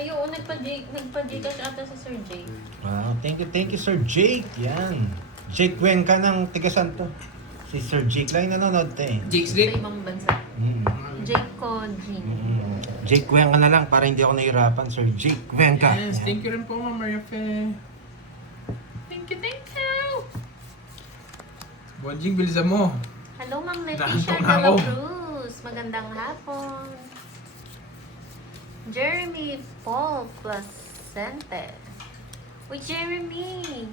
Ay, oo, nagpa-Gcash ata si Sir Jake. Wow, thank you Sir Jake. Yan. Jake Cuenca ng Tigasan to. Si Sir Jake lang yung nanonood eh. Jake's Sa Dick. ibang bansa. Jake Codrin. Jake Cuenca na lang para hindi ako nahihirapan. Sir Jake Cuenca. Yes, thank you rin po, Ma'am Maria Fe. Thank you, thank you. Bonjing, bilisan mo. Hello, Ma'am Leticia Naantok na de la ako. Cruz. Magandang hapon. Jeremy Paul Placente. Uy, Jeremy.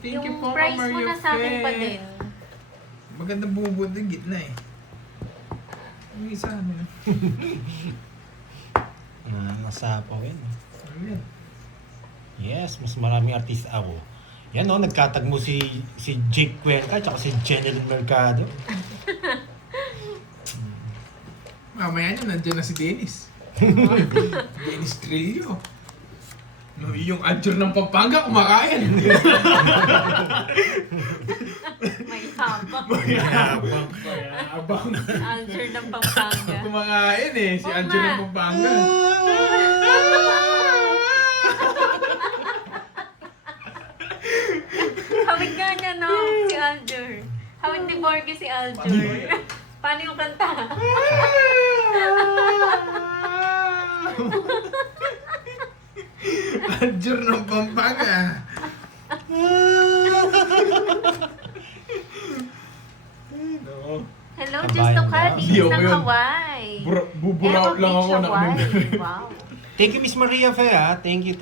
Thank you Yung po, Ma'am price mo Maria na sa akin pa Fe. din. Maganda bumubod ng gitna eh. Yung isa, ano yun? Nasapaw yun. Ano yun? Yes, mas maraming artista ako. Yan o, nagkatag mo si Jake Cuenca at si Jenelyn Mercado. Mamaya nyo, nandiyan na si Dennis. Dennis Trillo. No, yung Adjur ng Pampanga, kumakain. May habang. Mayabang. Alger ng Pampanga. Kumakain eh, si Oo Adjur nga. ng Pampanga. Hawig nga niya, no? Si Alger. Hawig ni Borgie si Alger. Paano yung kanta? Adjur ng Pampanga. No. Hello, Kabayan Justo ba? Cadiz Hindi ako ng yun. Hawaii. Buburaot lang ako na Hawaii. Wow. Thank you, Miss Maria Fe, ha? Thank you,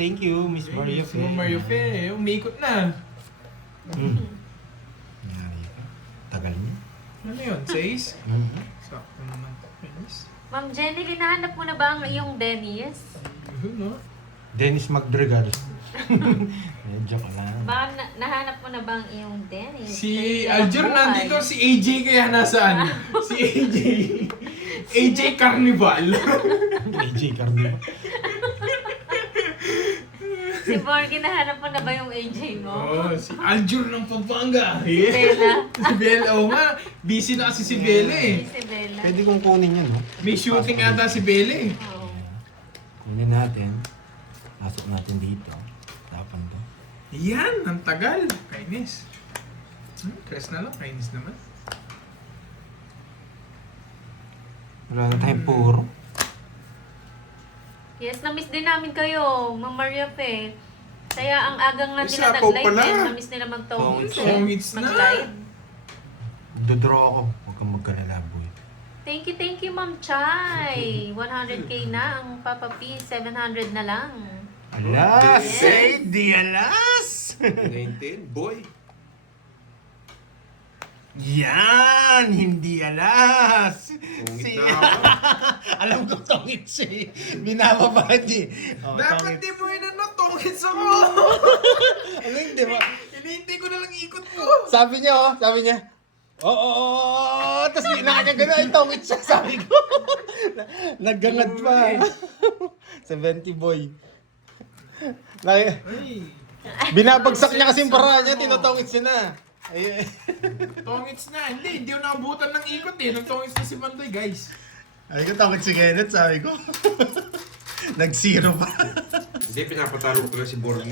Miss Maria Si Fe. Mario Fe, umikot na. Nangyari ka. Tagal niya. Ano yun, 6? Sakto naman. Yes. Ma'am Jenny, hinahanap mo na ba ang iyong Dennis? Yun, no? Dennis Magdregal. Joke lang. Baka nahanap mo na ba ang iyong Dennis? Si Kasi Aljur buhay. nandito, si AJ kaya nasaan? Si AJ. AJ Carnival. AJ Carnival. Si Borgie, nahanap mo na ba yung AJ mo? Oh, si Aljur ng Pampanga. Bella. Si Bella, oo nga. Busy na kasi si Bella eh. Si Bella. Pwede kong kunin yan, no? May shooting ata si Bella eh. Oo. Kunin natin. Pasok natin dito. Tapan to. Yan, ang tagal. Kainis. Press na lang, kainis naman. Wala na tayong puro. Yes, na-miss din namin kayo, Ma'am Maria Fe. Kaya ang agang nga Ay, nila sapaw nag-live pala. din, na-miss nila mag-tongits eh. Tongits na. Mag-live. Dodraw ako. Huwag kang magkalala, boy. Thank you, Ma'am Chay. 100k na ang Papa P, 700 na lang. Alas! Yes. Say di alas! 19, boy. Yan! Hindi alas! Tungit na ako. Alam ko tongit siya. Binababa niya. Oh, Dapat di mo inano, tongits ako. Ano hindi ba? Hinihintay ko na lang ikot ko. Sabi niya. Oo. Tapos nakakagano ay tongit siya, sabi ko. Naggangad pa. 70 boy. Ay, Binabagsak niya kasi yung paraan niya, tinatongit siya na. Ay, tongits na. Hindi ako nakabutan ng ikot eh. Nang tongits na si Pandoy, guys. ay ko tongit si Kenneth, sabi ko. Nag-zero pa. Hindi, pinapatalo ko na si Borgi.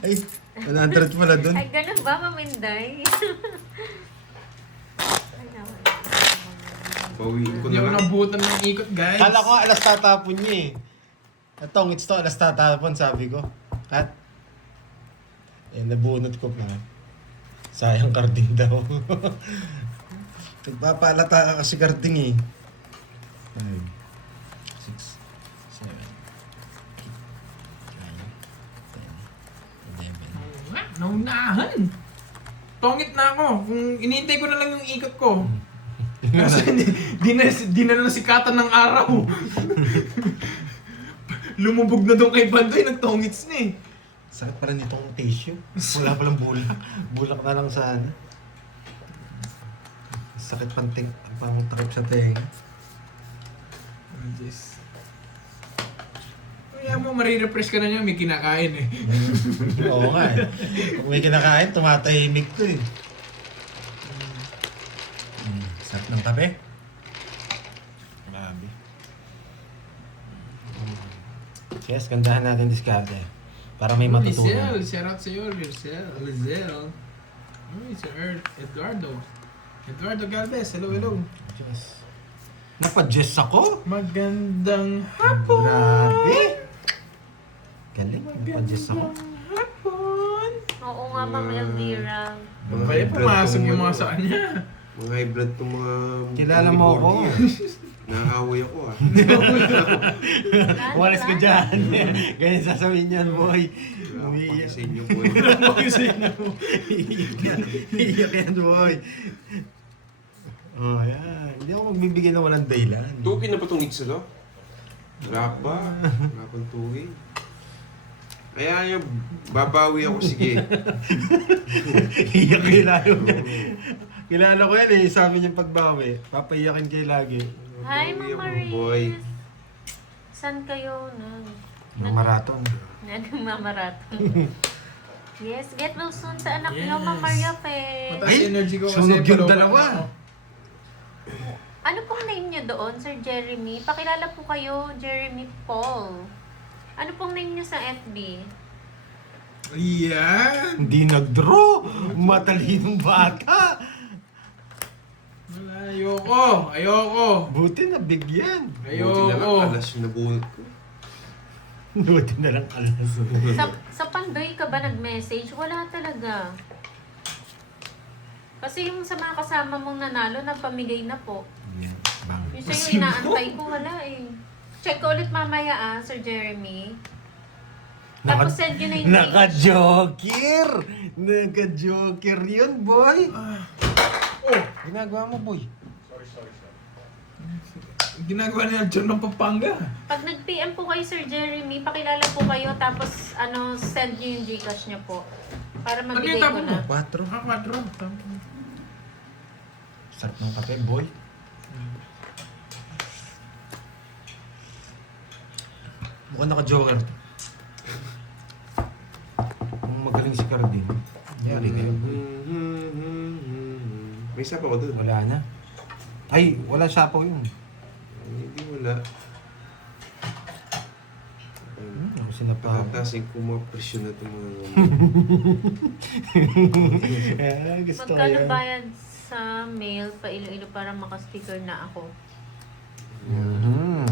Ay, 100 pala dun. Ay, ganun ba, Ma'am Inday? Ay, naman. Bawiin ko Hindi na ako lang. nakabutan ng ikot, guys. Kala ko alas tatapon niya eh. Natongits to, alas tatapon, sabi ko. At, nabunot ko na. Sayang karding daw. Nagpapalata ka kasi karding eh. 5, 6, 7, 8, 9, 10, 11. Naunahan. Tongit na ako. Kung inintay ko na lang yung ikot ko. Kasi di na nasikatan ng araw. Lumubog na doon kay Pandoy, nagtongits na eh. Sakit pala nitong tissue. Wala palang bulak. Bulak na lang sa ano. Sakit panting, pang takip sa tenga. Oh, Diyos. Kaya mo, marirefresh ka na niya, may kinakain eh. Oo nga eh. Kung may kinakain, tumatahimik to eh. Sarap ng kape. Grabe. Yes, gandahan natin diskarte. Para may matutunan. Lizelle, shout out sa'yo, Lizelle. Si Eduardo. Eduardo Galvez, hello, hello. Yes. Napa-Jess ako? Magandang hapon! Grabe! Galing, napa-Jess ako. Hapon! Oo nga, Ma'am Elvira. Kaya pumasok yung mga sa kanya. Mga high blood tong mga... Kilala mo ako. Nakakaway ako ah. Walis ko dyan. Ganyan sasabihin yan, boy. Umiiyak sa inyo po. Iiyak yan, boy. Oh, yan. Hindi ako magbibigay ng walang dahilan. Tugi na pa tong itsalo? Wala pa. Wala pang tugi. Kaya yung babawi ako, sige. Iiyak kilala ko yan. Kilala ko yan eh. Sabi niya pagbawi. Papaiyakin kayo lagi. Hi, Babawi Ma'am ako, boy. Maris. Saan kayo Ng marathon. nagmamarathon? Yes, get well soon sa anak niyo, Yes. Ma'am Maria Fe. Mataas Ay, energy ko kasi sunog yung paloban dalawa. ako. Ano pong name niyo doon, Sir Jeremy? Pakilala po kayo, Jeremy Paul. Ano pong name niyo sa FB? Yan! Hindi nag-draw. Matalinong bata. Wala, ayoko! Ayoko! Buti na bigyan. Buti na lang, Ayoko! alas yung nabunot ko. Buti na lang alas. Sa Pandoy ka ba nag-message? Wala talaga. Kasi yung sa mga kasama mong nanalo, nagpamigay na po. Yung sa'yo, inaantay ko, wala eh. Check ko ulit mamaya Sir Jeremy. Tapos send yun na yung link. Naka-joker! Naka-joker yun, boy! Oh! Ginagawa mo, boy. Ginagawa ni Aljon ng Pampanga. Pag nag-PM po kayo, Sir Jeremy, pakilala po kayo, tapos send nyo yung Gcash nyo po. Para mabigay ko na. 4. 4. Sarap ng kape, boy. Mukhang naka-joker. Kung magaling si Cardin. Yari kayo. May isa pa ko dun. Wala na. Ay, wala sapaw yun. Ay, hindi wala. Ako sinapa. Patatasin ko mga presyon na itong mga... Gusto ko Magkano yan. bayad sa mail pa Iloilo para maka-sticker na ako? Mhm.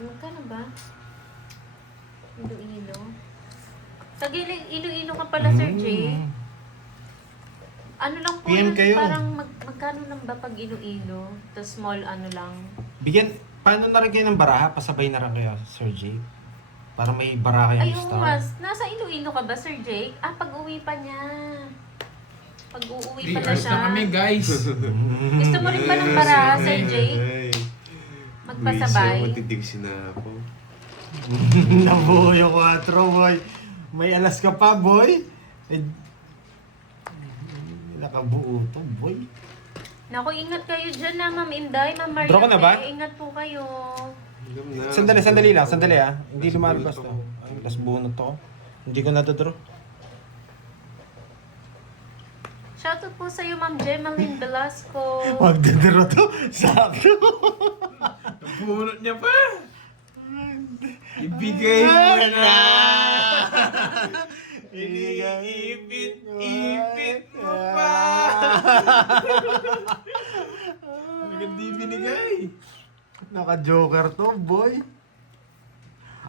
Magkano ba? Iloilo? Iloilo ka pala, Sir Jay. Ano lang po PM yun, kayo. parang magkano lang ba pag Iloilo? Tapos small ano lang. Bigyan, paano na rin kayo ng baraha? Pasabay na rin kayo, Sir Jay. Para may baraha kayong Ay, lista. mas. Nasa Iloilo ka ba, Sir Jake? Pag-uwi pa niya. Pag-uuwi 3 pa na hours siya. na kami, guys. Gusto mo rin ba ng baraha, Sir Jake? Ay, Magpasabay? Minsan matitigsin na ako. Nabuhay ako, 4, boy. May alas ka pa, boy. Eh, nakabuo to, boy. Naku, ingat kayo dyan na, Ma'am Inday, Ma'am Maria. Draw ka na ba? Ingat po kayo. Alam na. Sandali lang, sandali ah. Hindi Last lumalabas bunot to. ako. Ay, last bunot to. Hindi ko natodro. Shoutout po sa'yo, Ma'am Gemaline Velasco. Magdodro to. Sakto. Bunot niya pa. Ibigay mo na. Iniipit mo pa. Maganda yung binigay. Naka-joker to, boy.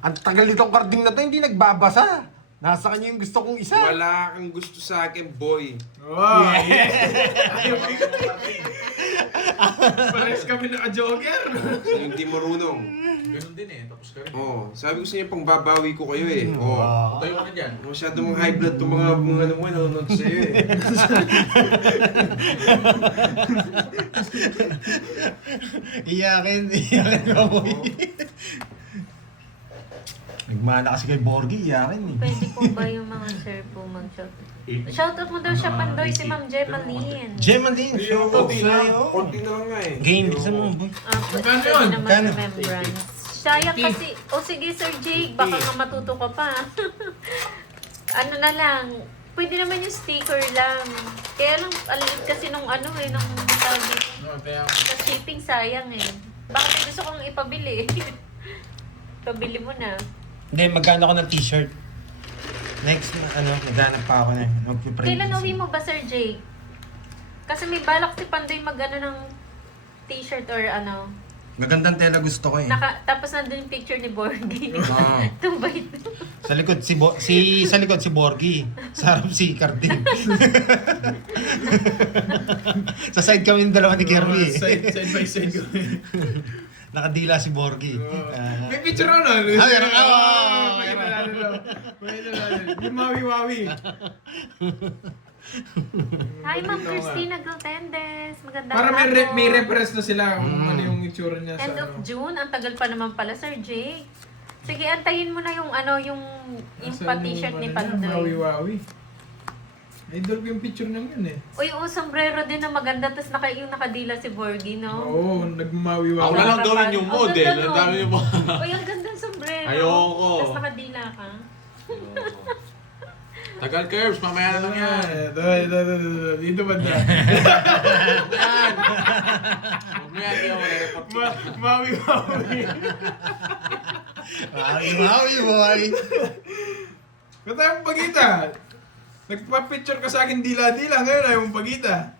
Ang tagal nitong carding na to, hindi nagbabasa. Nasa kanya yung gusto kong isa. Wala kang gusto sa akin, boy. Wow, yes! Parehas kami naka-jogger. So, hindi marunong. Ganun din eh, tapos ka rin. Oh, sabi ko sa inyo, pang babawi ko kayo eh. Oh. Wow. Tayo ka na dyan. Masyadong high blood itong mga ano mo, nanonood sa'yo eh. Iyakin ka, boy. Nagmana kasi kay Borgie, iyakin eh. Pwede po ba yung mga sir po mag-shout? Shoutout mo daw siya, Pandoy, si Ma'am Gemaline. Gemaline, show out sa'yo. Konti na lang nga eh. Game, kasi mo, boy. Magkano Pwede yun? naman Magkano? remembrance. Sayang kasi, sige Sir Jake, baka nga matuto ka pa. Ano na lang, pwede naman yung sticker lang. Kaya lang, alit kasi nung ano eh, nung tawag dito. No, kaya Sa shipping sayang eh. Bakit gusto kong ipabili? Pabili mo na. Hindi, magkano ako ng t-shirt. Next, naghanap pa ako na. Kailan uwi mo ba, Sir Jake? Kasi may balak si Pandoy mag-ano ng t-shirt or ano. Magandang tela gusto ko eh. Tapos nandun yung picture ni Borgie. Ah. Tumbay. Sa likod sa likod si Borgie. Sa harap si Carding. Sa side kami ng dalawa ni Kirby. Side by side kami. Nakadila si Borgie. May picture ako na. meron ako. May yung mawi-wawi. Hi, Ma'am Christina Galtendes. Magandang Para hapon. may reference na sila kung ano yung itsura niya sa End of ano. June. Ang tagal pa naman pala, Sir Jake. Sige, antayin mo na yung ano, yung pa-t-shirt ni Pandoy. Mawi-wawi. Idol ko yung picture niya yun eh. Uy, sombrero din na maganda. Tapos yung nakadila si Borgie, no? Oo, nagmawi-wawi. Ako na lang gawin yung model. ganda Ang dami nun. yung mga... Uy, ang ganda ng sombrero. Ayoko. Tapos nakadila ka. Tagal curves, mamaya na lang yan. Dito ba na? Yan! Mamaya kayo, report kita. Mawi-wawi. Maui boy. Ba't tayo mong pagita? Nagpa-picture ka sa akin dila-dila, ngayon ayaw mong pagita.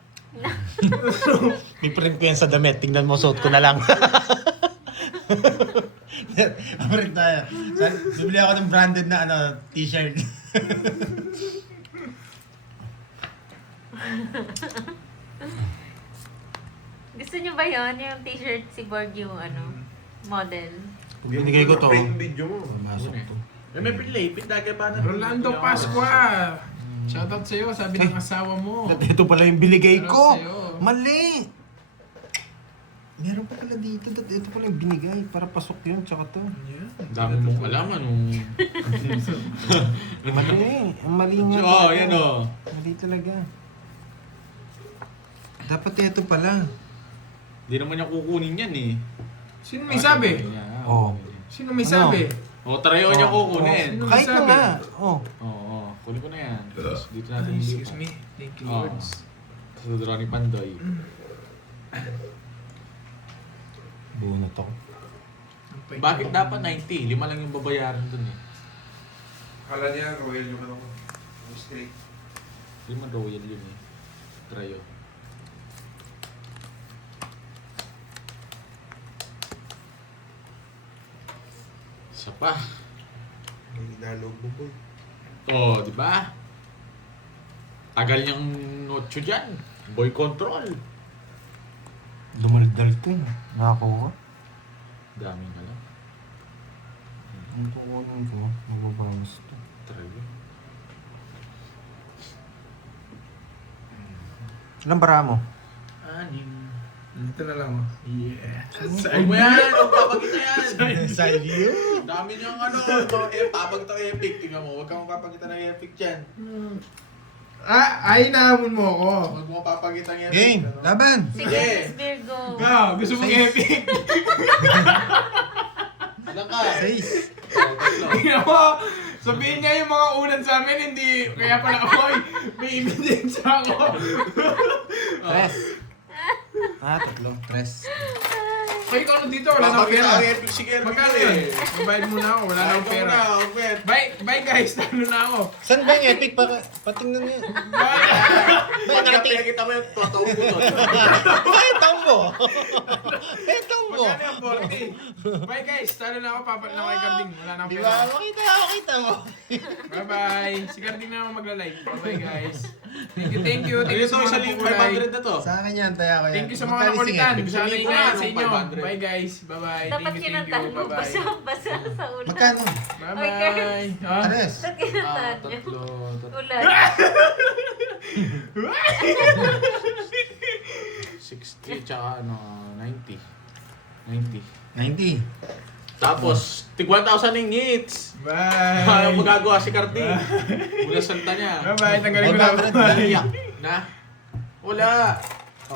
May print ko yan sa damit. Tingnan mo, suot ko na lang. Print tayo. Bibili ako ng branded na t-shirt. Gusto niyo ba yon yung t-shirt si Borgie yung model? Kung binigay ko to, Yung video mo. masok to. May pinlapit dagay pa na. Rolando Pascua. Shoutout sa'yo, sabi ng asawa mo. Ito pala yung binigay Para ko. sa'yo. Mali! Meron pa pala dito. Ito pala yung binigay. Para pasok yun. Tsaka to. Ang dami mong alaman nung... Mali. Ang mali nga. Oo, yan o. Mali talaga. Dapat ito pala. Hindi naman niya kukunin yan eh. Sino may sabi? Oo. Sino may Ano? sabi? O, tarayo niya kukunin. Sino Kahit na sabi? nga. Oh. Oo, kunin ko na yan. Tapos dito natin Ay, yung excuse me. Thank you, Oo. Lords. Sa draw ni Pandoy. Buo na to. Bakit dapat 90? 5 lang yung babayaran dun eh. Kala niya, royal yung ano ko. Straight. 5 royal yun eh. Trayo. Isa pa. May nalog mo po. Oh, di ba? Tagal niyang notcho dyan. Boy control. Dumaldal to eh. Nakakuha. Daming alam. Ang kukunin ko. Magbabawas to. Trayo. Ilang bara mo? Anim. Dito na lang. Yeah. Huwag mo yan! Huwag papagita yan! Side view. Dami niyang papagita ng epic. Tingnan mo, huwag kang papagita ng epic dyan. Ay, nahamon mo ako. Huwag mo papagita ng epic. Game. ano. Laban. Sige, Sige. Miss Virgo. Gusto mong Say- epic? Ilan ka? 6. Oh, tatlo. Tingnan mo, sabihin niya yung mga ulan sa amin, hindi. Kaya pala ako, may evidence ako. Tres. Tatlo. Tres. Ay, ikaw ano dito, wala nang Papagita pera. ng epic si Kermit. Magkano yun? Mabayad muna ako, wala nang pera. Bye guys, talo na ako. Saan ba yung epic? Patingnan niya. Pag pinakita mo yung totoo ko to. Ay, tambo. Eh, tambo. Magkano yung 40? Bye guys, talo na ako, papat na kay Karding. Wala nang Di pera. ba? Makita mo. Bye-bye. Si Karding na ako magla-like. Bye guys. Thank you. Thank you Ito, sa isa mga link napukulay. 500 na to. Sa akin yan, taya ko yan. Thank you sa mga Magkano nakulitan. singit? Sana Bibili ko ingat na sa ng inyo. 500. Bye guys. Bye-bye. Dapat Thank you. kinantahan mo. Bye-bye. Basa sa ulan. Magkano? Bye-bye. Ah. Tres. Ba't kinantahan niyo? Tatlo. Ulan. 60 tsaka 90. 90. 90. Tapos, tig 1,000 yung hits. Bye. Ano magagawa si Carti? Mula santa niya. Bye-bye. Tanggalin ko na. 500 Bye. Iyak na. Wala.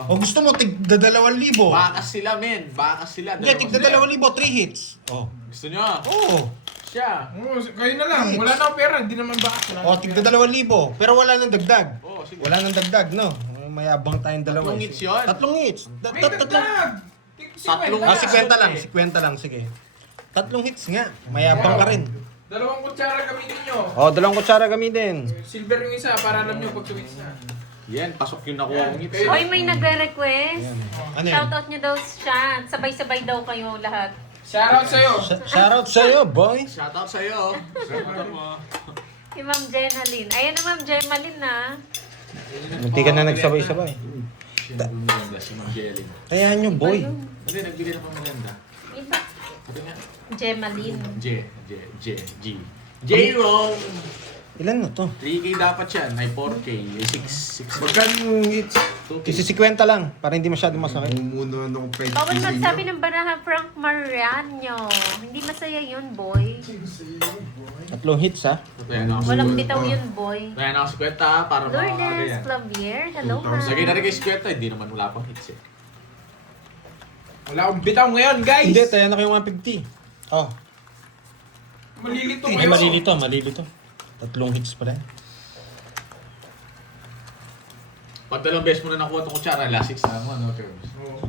O gusto mo, tigda 2,000. Bakas sila, men. Bakas sila. Hindi, tigda sila. 2,000, 3 hits. Oh. Gusto nyo? Oo. Siya. Oo, kayo na lang. Wala na akong pera. Hindi naman bakas. Wala O, na tigda pera. 2,000. Pero wala nang dagdag. Oo, sige. Wala nang dagdag, no? Mayabang tayong dalawa. Tatlong hits yun? Tatlong hits. May dagdag. Tatlong- 50 lang, 50 lang, sige. Tatlong hits nga. Mayabang ka rin. 2 kutsara gamitin nyo. Oh, 2 kutsara gamitin. Silver yung isa para alam nyo pag switch na. Yan, pasok yung nakuha kong hits. Hoy, may nagre-request. Ano yan? Shoutout niyo daw siya. Sabay-sabay daw kayo lahat. Shoutout sa'yo. Shoutout sa'yo, boy. Shoutout sa'yo. Shoutout mo. Si Ma'am Jenaline. Ayan na Ma'am Jenaline na. Hindi ka na nagsabay-sabay. Siyempre maganda si Ma'am Jelly. Kaya nyo, boy. Hindi, nagbigay na pang maganda. Iba. Sabi nga, Jemaline. J-Roll! Ilan na to? 3K dapat yan, ay 4K, 6. Magkano yung hits? 2K. Kasi 50 lang, para hindi masyado masakit. Mumuno ano kung 5 Bawal magsabi ng banahan Frank Mariano. Hindi masaya yun, boy. 3 hits, ha? Kaya na ako Walang si bitaw yun, boy. Kaya na ako si Kwenta para makakagay Lourdes yan. Clavier. Hello, 2,000. ma'am. Lagay na rin kay si Kwenta, hindi naman wala pang hits eh. Wala akong bitaw ngayon, guys. Hindi, tayo na kayo 150. Oh, Malilito hindi kayo. malilito. 3 hits pa rin. Pag 2 beses mo na nakuha itong kutsara, last 6 na mo, ano, terms. Oo.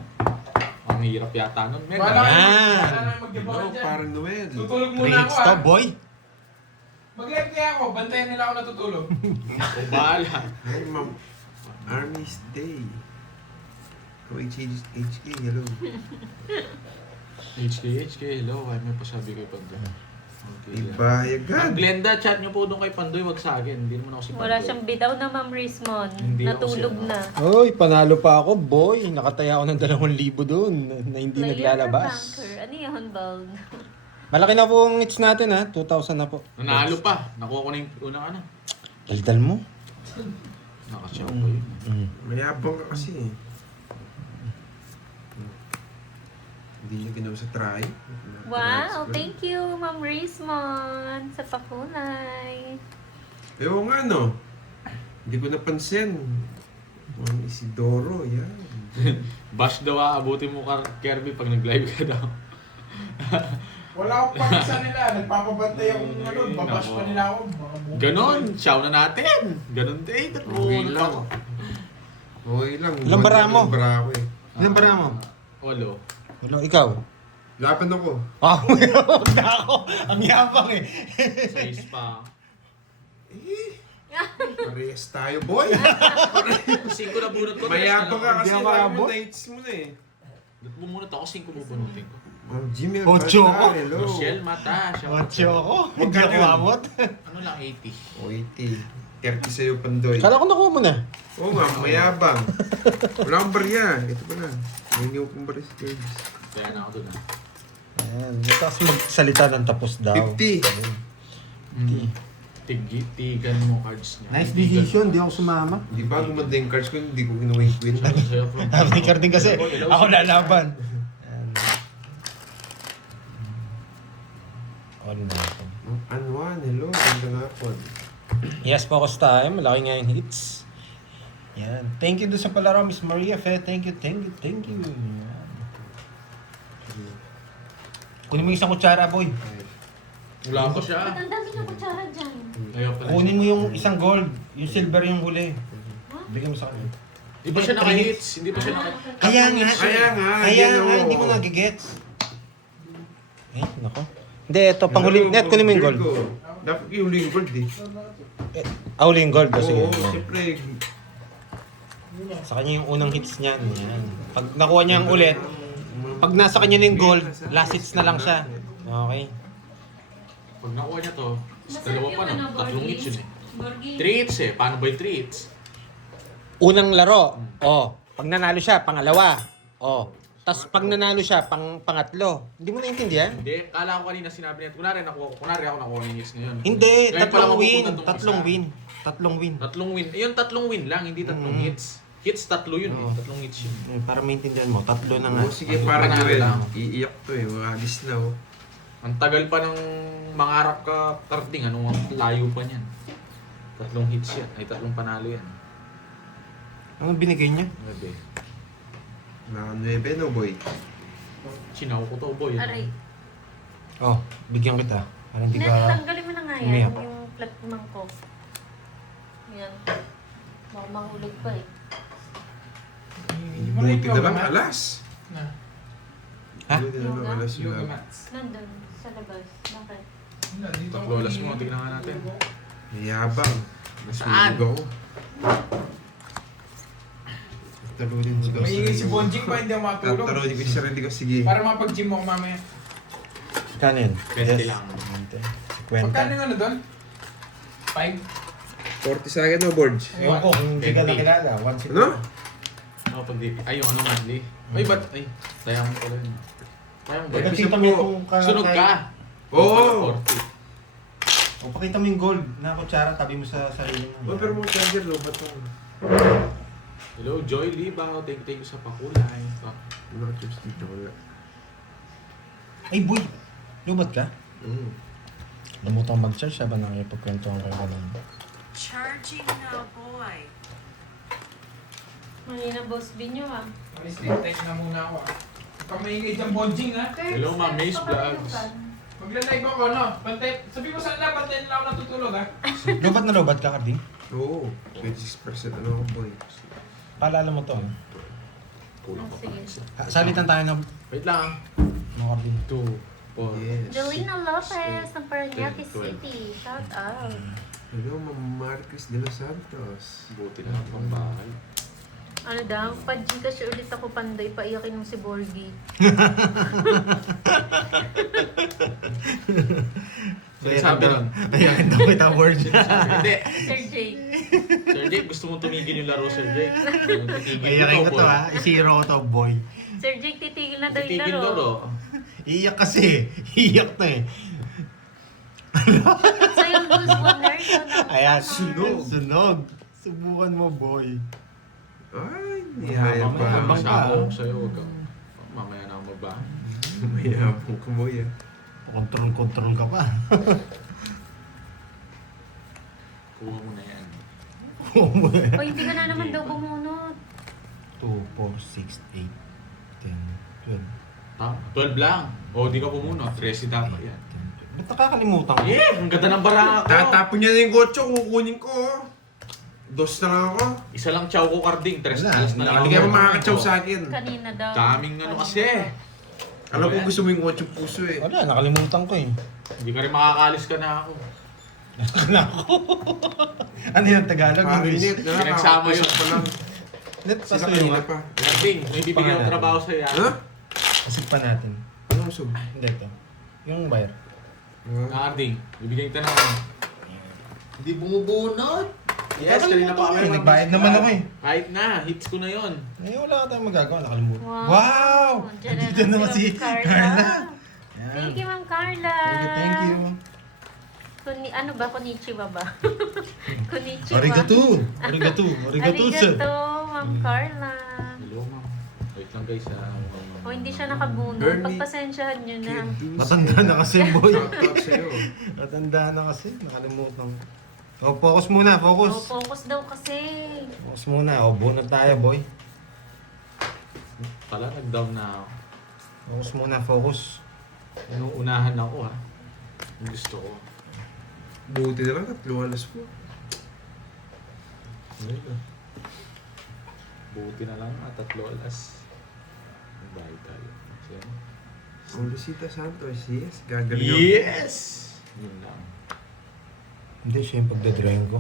Ang hirap yata nun, men. Wala Yan. na No, magyabangan dyan. parang Noel. Tutulog 3 muna ako, hits to, ha. boy. Mag-live kaya ako. Bantayan nila ako natutulog. Kung bahala. Hi, Ma'am. Army's Day. HK, hello. HK, hello. Ay, may pasabi kay Pandoy. Okay, yan. Ibayagad. Ang Glenda, chat nyo po doon kay Pandoy, wag sa akin. Hindi naman ako si Pandoy. Wala siyang bitaw na Ma'am Rismon. Hindi ako Natulog siya. na. Oy, panalo pa ako, boy. Nakataya ako ng 2,000 doon na hindi Player naglalabas. banker. Ano yun, Bald? Malaki na po ang hits natin, ha? 2,000 na po. Nanalo pa. Nakuha ko na yung unang ano. Daldal mo. Nakasyaw ko yun. Mayabang ka kasi eh. Hindi niya ginawa sa try. Wow, thank you, Ma'am Rismon, sa pakulay. Eh, oo nga no. Hindi ko napansin. Ang Isidoro, yan. Bash daw aabutin mo Kirby pag nag-live ka daw. Wala akong pakisa nila. Nagpapabantay akong ano. Babash pa nila ako. Ganon, siyaw na natin. Ganon din. Okay lang. Okay lang. Ilang bara mo? Ilang bara ako eh. Ilan ba mo? Walo. Wala, ikaw. Lapan ako. Ah, huwag na ako. Ang yabang eh. 6 pa. Parehas tayo, boy. 5 na bunot ko. Mayabang ka kasi Hindi ako lang abot. yung nights mo na eh. Bumunot ako, 5 bubunutin ko. Oh, Jimmy Ocho Alcantara, ako. hello. Rochelle Mata. Watcho ako. Huwag Magkano ka yun? kumamot. Ano lang, 80. O, 80. 30 sa'yo, Pandoy. Kala ko nakuha mo na. Oo nga, mayabang. Wala akong barya. Ito pa lang. Hindi ko pong barya si Curtis. Kaya na ako doon. Ayan. Tapos magsalita ng tapos daw. 50. Tigan mo cards niya. Nice decision. Di ako sumama. Di ba gumanda yung cards ko, hindi ko ginawa yung queen. Sa'yo from May carding kasi. Ako lalaban. On na ako. Anuan, hello. Ganda nga po. Yes, focus time. Malaki nga yung hits. Yan. Thank you doon sa palaro, Miss Maria Fe. Thank you. Yan. Kunin mo yung isang kutsara, boy. Wala ko siya. Ba't ang dami ng kutsara dyan? Ayaw pala siya. Kunin mo yung isang gold. Yung silver yung huli. Bigyan mo sa kanya. Di ba siya naka-hits? Hindi ba siya naka... Kaya nga. Kaya nga. Hindi mo nagigets. Eh, nako. Hindi, ito. Panghuli. Net, kunin mo yung gold. Dapat yung huling gold eh. Huli yung gold. Sige. Oo, siyempre. Sa kanya yung unang hits niyan. Yan. Pag nakuha niya yung ulit, pag nasa kanya na yung gold, last hits na lang siya. Okay. Pag nakuha niya to, dalawa pa no, 3 hits yun eh. 3 hits eh. Paano ba yung 3 hits? Unang laro. Oh. Pag nanalo siya, pangalawa. Oh. Tapos pag nanalo siya, pangatlo. Hindi mo naintindihan? Hindi, kala ko kanina sinabi niya, kunwari ako nakuha ng hits ngayon. Hindi, Ngayon pala tatlong win. mapupunta tong Tatlong isa. win. Tatlong win. Tatlong win. Eh, yung tatlong win lang, hindi tatlong hits. Hits, tatlo yun eh. Oo. Tatlong hits yun. Para maintindihan mo, tatlo na nga. Oo, sige, Ang parang panalo Noel. lang. Iiyak to eh. Maalis na oh. Ang tagal pa ng mangarap ka, Karding. Anong layo pa niyan? Tatlong hits yan. Ay, tatlong panalo yan. Anong binigay niya? 9. Na 9 no boy. Sinaw ko to, boy. Aray. Oh, bigyan kita. Para hindi ka... Tanggalin mo na nga yan. umiyak. Yung plat ko. Yan. Baka mahulog pa eh. Buti na lang alas. Na. Ha? Buti na lang alas yung Yoga lab. mats. Nandun, sa labas. Bakit? Wala, dito ako. Lolas mo, tignan nga natin. Yabang. Saan? Nasunog ako. Talunin ko. Maingay si Bonjing pa, hindi ako matulog. Talunin ko sa sarili ko, sige. Para mapag-gym ako mamaya. Kano yun? 20 lang. 50. Magkano yung ano doon? 5? 40 sa akin, no, Borge? Ewan ko, kung hindi ka 20. nakilala. 160. Ano? Ako pag di... Ay, yung ano monthly. Ay, ba't? Ay, sayang ko pala yun. Sayang ba? Eh, Gusto nakita ko- mo kung Sunog ka! Oo! 40. O, pakita mo yung gold na kutsara, tabi mo sa sarili mo. Oh, pero mga charger, lobat ako. Hello, Joy Libaw. Thank you sa pakulay. Mga chips dito ko. Ay, boy! Lubat ka? Oo. Namutang mag-charge habang nakipagkwentuhan kayo ka lang. Charging now, boy. Mahina boss Binyo ah. Okay, sleep time na muna ako ah. Pag maingay dyan Bonjing ha. Hello, Ma'am Mace Vlogs. Magla-live ako, no? Bantay, sabi mo saan na, bantay na ako natutulog ha. Lubat na lubat ka, Cardi? Oo. 26% ano ako, boy. Paalala mo to. Kulang pa Sige. Salitan tayo ng Wait lang. Cardi. 2, 4. Yes. Jelena Lopez ng Parañaque 12. City. Shout out. Hello, Ma'am Marcos de los Santos. Buti na lang pang bahay. Ano daw? Padjing kasi ulit ako panday. Paiyakin mo si Borgie. Sinasabi nun. Ayan, daw kita word. Hindi. Sir Jake. Sir Jake, gusto mong tumigil yung laro, Sir Jake? Ayan ko to ha. Isiro ko to, boy. Sir Jake, titigil na daw yung Titigil laro. laro. Iyak kasi. Iyak na eh. Sa'yo, Bruce Bonner. Ayan, Sunog. Sunog. Subukan mo, boy. Ay, nihaya Mamaya pa. masama ako sa'yo. Huwag kang... Mamaya na ako magbahay. Mayabong ko, boy. Kontrol ka pa. Kuha mo na yan. O, hindi ka na naman daw bumunot. 2, 4, 6, 8, 10, 12. Tama. 12 lang. O, di ka pumunot. 13 dapat yan. Ba't nakakalimutan ko? Eh, ang ganda ng baranga ko. Tatapon niya na yung kotse, kukunin ko. Dos na lang ako. Isa lang chow ko karding. 3 Wala. alas na lang. Hindi ka ako. pa makakachaw sa akin. Kanina daw. Daming ano kasi. Alam ko gusto mo yung kotse puso eh. Wala, nakalimutan ko eh. Hindi ka rin makakalis ka na ako. Ano yung Tagalog? Parinit, Pinagsama yun. pa lang. Net, Sila paso kanina yung pa. Karding, may bibigyan ng trabaho sa'yo. Ha? Asip pa natin. Anong sub? Hindi ito. Yung buyer. Karding, bibigyan kita ng... Hindi bumubunot. Yes, kanina pa kami. Nagbayad naman ako eh. Kahit na, hits ko na yon. Eh, wala ka tayong magagawa. Nakalimutan. Wow. Wow! Diyan na Nandito naman si Carla. Carla. Yan. Thank you, Ma'am Carla. Thank you. Ano ba? Konnichiwa ba? Konnichiwa. Arigato. Arigato. Arigato, sir. Arigato, Ma'am Carla. Hello, ma'am. Wait lang guys, O, hindi siya nakabunot. Bernie. Pagpasensyahan nyo na. Matanda na kasi, boy. Shout out sa'yo. Matanda na kasi. Nakalimutan ko. O, focus muna. O, Focus. focus daw kasi. Focus muna. O, bunot tayo, boy. Pala, nag-down na ako. Focus muna. Focus. Inuunahan ako ha. Yung gusto ko. Buti na lang, 3 alas po. Buti na lang, 3 alas. Magbayad tayo. Sige. Ang Lucita Santos, yes. Gagaling ako. Yes! Yun lang. Hindi, siya yung pagdadrawing ko.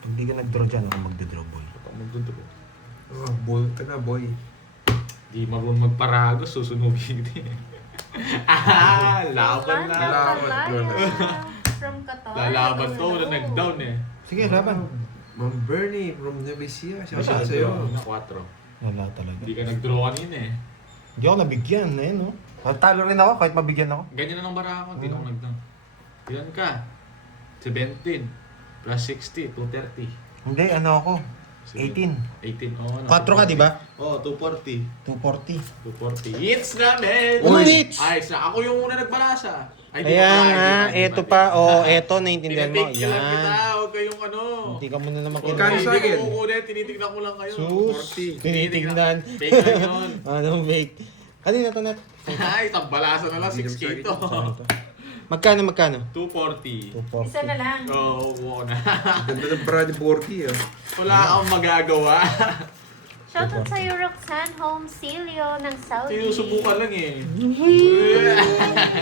Pag di ka nag-draw dyan, ako magdadraw, boy. Kapag magdudro. Oh, bull ka na, boy. Di marunong magparagos, susunugin din. Laban na. Laban. From Qatar. Lalaban to, wala nag-down eh. Sige, laban. Ma'am Bernie from Nevesia. Shout out Masyado sa'yo. na 4. Wala talaga. Hindi ka nag-draw kanina eh. Hindi ako nabigyan, eh, no? Talo rin ako kahit mabigyan ako. Ganyan na ng barako, hindi na ako nag-down. Ilan ka? 17 plus 60, 230. Hindi, ano ako? 18. 18, oo. 4 ka, di ba? Oo, 240. 240. 240. Hits namin! Uy! Hits! Ayos na. Ako yung una nagbalasa. Ay, di Kaya pa, nga, di eto pa, oh, eto, naintindihan mo. Tinitake lang kita, Yan. huwag kayong ano. Hindi ka muna naman Magkano kinuha. sa Hindi akin? ko kukunin, tinitignan ko lang kayo. Sus, 40. tinitignan. Fake lang yun. Anong fake? Kanina to, Net. Ay, tambalasa na lang, 6K to. Magkano? 240. 240. Isa na lang. Oo, kuha na. Ganda ng bra ni Borky, ah. Wala akong magagawa. Shoutout sa'yo, Roxanne Homecilio ng Saudi. Sinusubukan lang eh.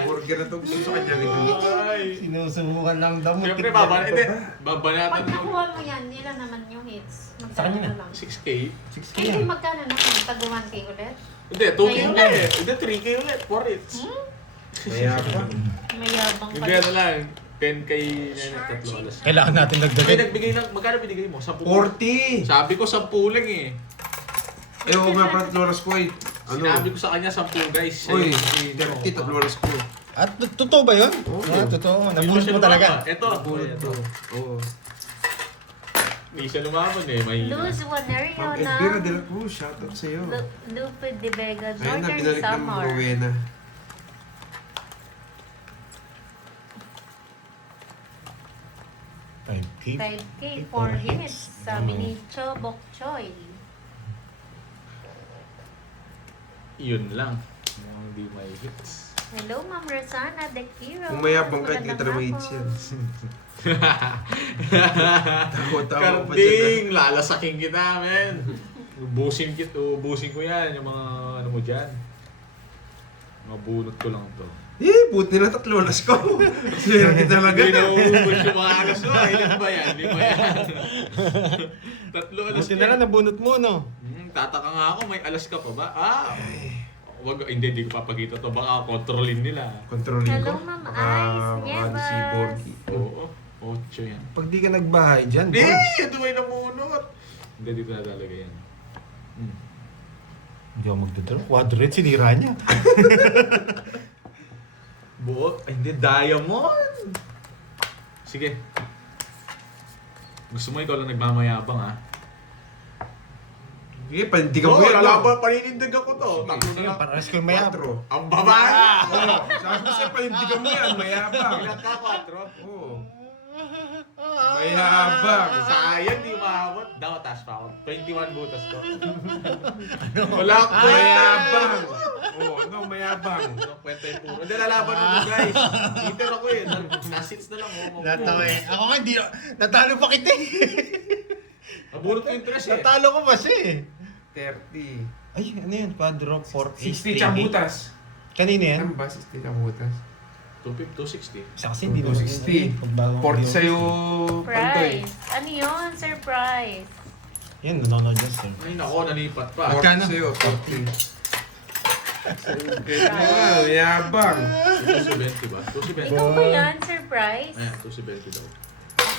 Burger na to gusto sa kanya. Ito. Ay. Sinusubukan lang daw mo. Siyempre, babanatan Pag mo. nakuha mo yan, ilan naman yung hits? Sa kanya Magkano lang? 6K? 6K Hindi, yan. magkano naman? Tag 1K ulit? Hindi, 2K Ngayon ulit. lang. Hindi, 3K ulit. 4 hits. Mayabang. Mayabang Hindi, ano lang. 10K na tatlo alas. Kailangan natin Ay, nagdagdag. nagbigay lang. Magkano binigay mo? 10. 40! Sabi ko 10 lang eh. Eh, huwag nga pala tatlo oras ko eh. Sinabi ko sa kanya 10 guys. Uy, Siya yung- 30, tatlo oras ko. At totoo ba yun? Oo. Totoo. Hindi Nabunot siya mo talaga. lumaban. Ito. Bulot Ito. to. Oo. Hindi siya lumaban eh. Mahina. Luz Wanerio Ma'am na Elvira de la Cruz, shoutout sa'yo. Lupe de Vega, Ayun na, Northern binalik ng Samar. Rowena. Keep. 5K, 4 hits, sabi ni Chobok Choi. Yun lang. Mukhang hindi may hits. Hello, Ma'am Rosana De Quiro. Kung mayabang ka, hindi Magandang ka talaga mates hapon. yan. Tawa-tawa pa dyan. Karding! Lalasakin kita, men! Ubusin ko yan, yung mga ano mo dyan. Mabunot ko lang to. Eh, buti na tatlo oras ko. Swerte talaga. Hindi na uubos yung mga alas mo. Ilan ba yan? 5 yan. Tatlo alas Buti na lang nabunot mo, no? Tataka nga ako, may alas ka pa ba? Hindi ko papakita to. Baka kontrolin nila. Controlling ko. Hello, Ma'am Ice Nievas. Si Borky. Oo. 8 yan. Pag di ka nagbahay dyan, Hindi! boy. Ito may namunot. Hindi, dito na talaga yan. Hindi ako magdodro. Quadrate, sinira niya. Buo? Ay, hindi. Diamond! Sige. Gusto mo ikaw lang nagmamayabang, ha? Sige, panindigan mo Oo, yan. lalaban. Paninindig ako to. Sige, Takbo na Sige, lang. paras ko yung mayabang. Quatro. Ang babae! Sabi ko sa'yo, panindigan mo yan. Mayabang. Ilan ka, 4? Oo. Mayabang. Sayang, di umabot. Daw, taas pa ako. 21 butas ko. Wala ko. Mayabang. Oo, no, mayabang. Anong kwenta yung puro? Hindi, lalaban mo guys. Inter ako eh. Nasits na lang. Natawa eh. Ako nga, hindi. Natalo pa kita eh. Nabunot ko yung interest eh. Natalo ko pa siya eh. 30. Ay, ano yan? Padrock 4 60 chambutas. Kanina yan? Ano ba? 60 chambutas. 260. Isa kasi hindi 260. 40 sa'yo, Pantoy. Price. Ano yun? Surprise. Yan, nanonood dyan, sir. Ay nako, nalipat pa. 40 Magkano? sa'yo, 40. Mayabang. 270 ba? 270. Ikaw ba yan? Surprise? Ayan, 270 daw.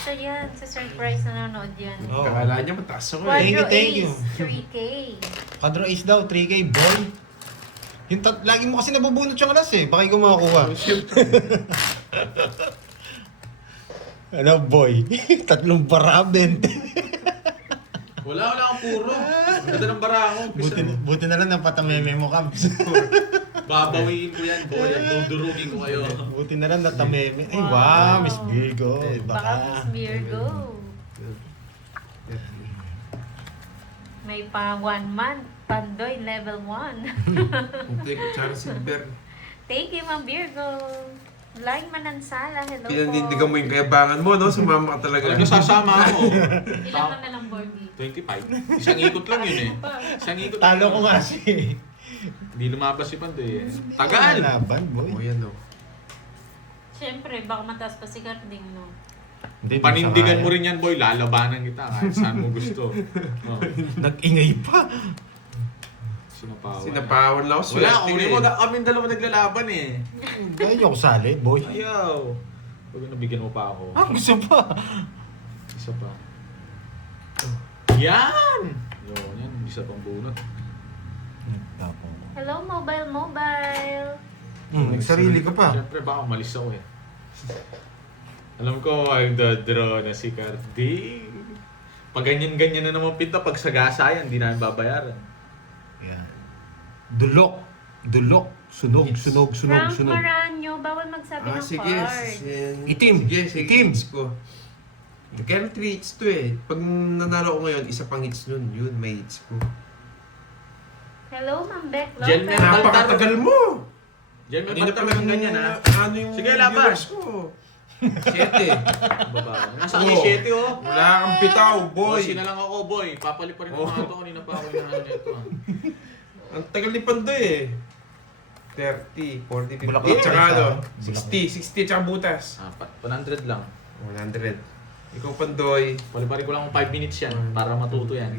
Siya yan. Sa surprise nanonood yan. Oo. Kala niya mataas ako eh. Thank you, Quadro thank you. Ace, 3K. Kadro Ace daw, 3K, boy. Yung lagi mo kasi nabubunot yung alas eh. Baka ikaw makakuha. Ano, boy? Tatlong bara, 20. Wala akong puro. Ang ganda ng barako. Buti na lang napatameme mo, Cubs. Babawiin ko yan, boy. Dudurugin ko kayo. Buti na lang natameme. Ay, Wow. wow, Miss Virgo. Baka Miss Virgo. May pa 1 month. Pandoy level 1. Hindi ko tsara silver. Thank you, Ma'am Virgo. Line Manansala. Hello Pinanindigan po. mo yung kayabangan mo, no? Sumama ka talaga. Talaga sasama ako. Ilan ka na lang, Borgie? 25. Isang ikot lang yun eh. Isang ikot lang. Talo ko nga si... Hindi lumabas si Pandoy eh. Tagal! Laban, boy. Oo, yan, no? Siyempre, baka mataas pa si Carding, no? Hindi, Panindigan mo rin yan, boy. Lalabanan kita kahit saan mo gusto. Oh, Nag-ingay pa. sinapawan. Sinapawan lang ako. Wala, swerte kunin eh. mo. Kami dalawa naglalaban eh. Ayaw ko sali, boy. Ayaw. Pag nabigyan mo pa ako. Ah, gusto pa. Isa pa. Yan! Yan. Isa pang bunot. Tapos. Hello, mobile. Nagsarili ko pa. Siyempre, baka umalis ako eh. Alam ko, magdodraw na si Carding. Pag ganyan-ganyan na naman pinta, pag sagasa yan, hindi namin babayaran. Yan. Dulok. Sunog. Frank Maranyo, bawal magsabi ng Sige. card. Itim. Sige, Itim. hits ko. Kaya 3 hits to eh. Pag nanalo ko ngayon, isa pang hits nun. Yun, may hits ko. Hello, Ma'am Beck. Jen Lopez. Mental. Napakatagal mo! Diyan may Kanina pantalo pa ng ganyan ha. Ano yung Sige, laban. viewers ko? 7. Baba. Nasa akin 7 oh. Wala kang bitaw, Boy. boy. na lang ako, boy. Papalit pa rin ako ito. Kanina pa ako inahan nito. Ang tagal ni Pandoy eh. 30, 40, 50, Bulaklak tsaka pa ano, isa. 60 tsaka butas. 100 lang. 100. Ikaw Pandoy, Paliparin ko lang 5 minutes yan para matuto yan.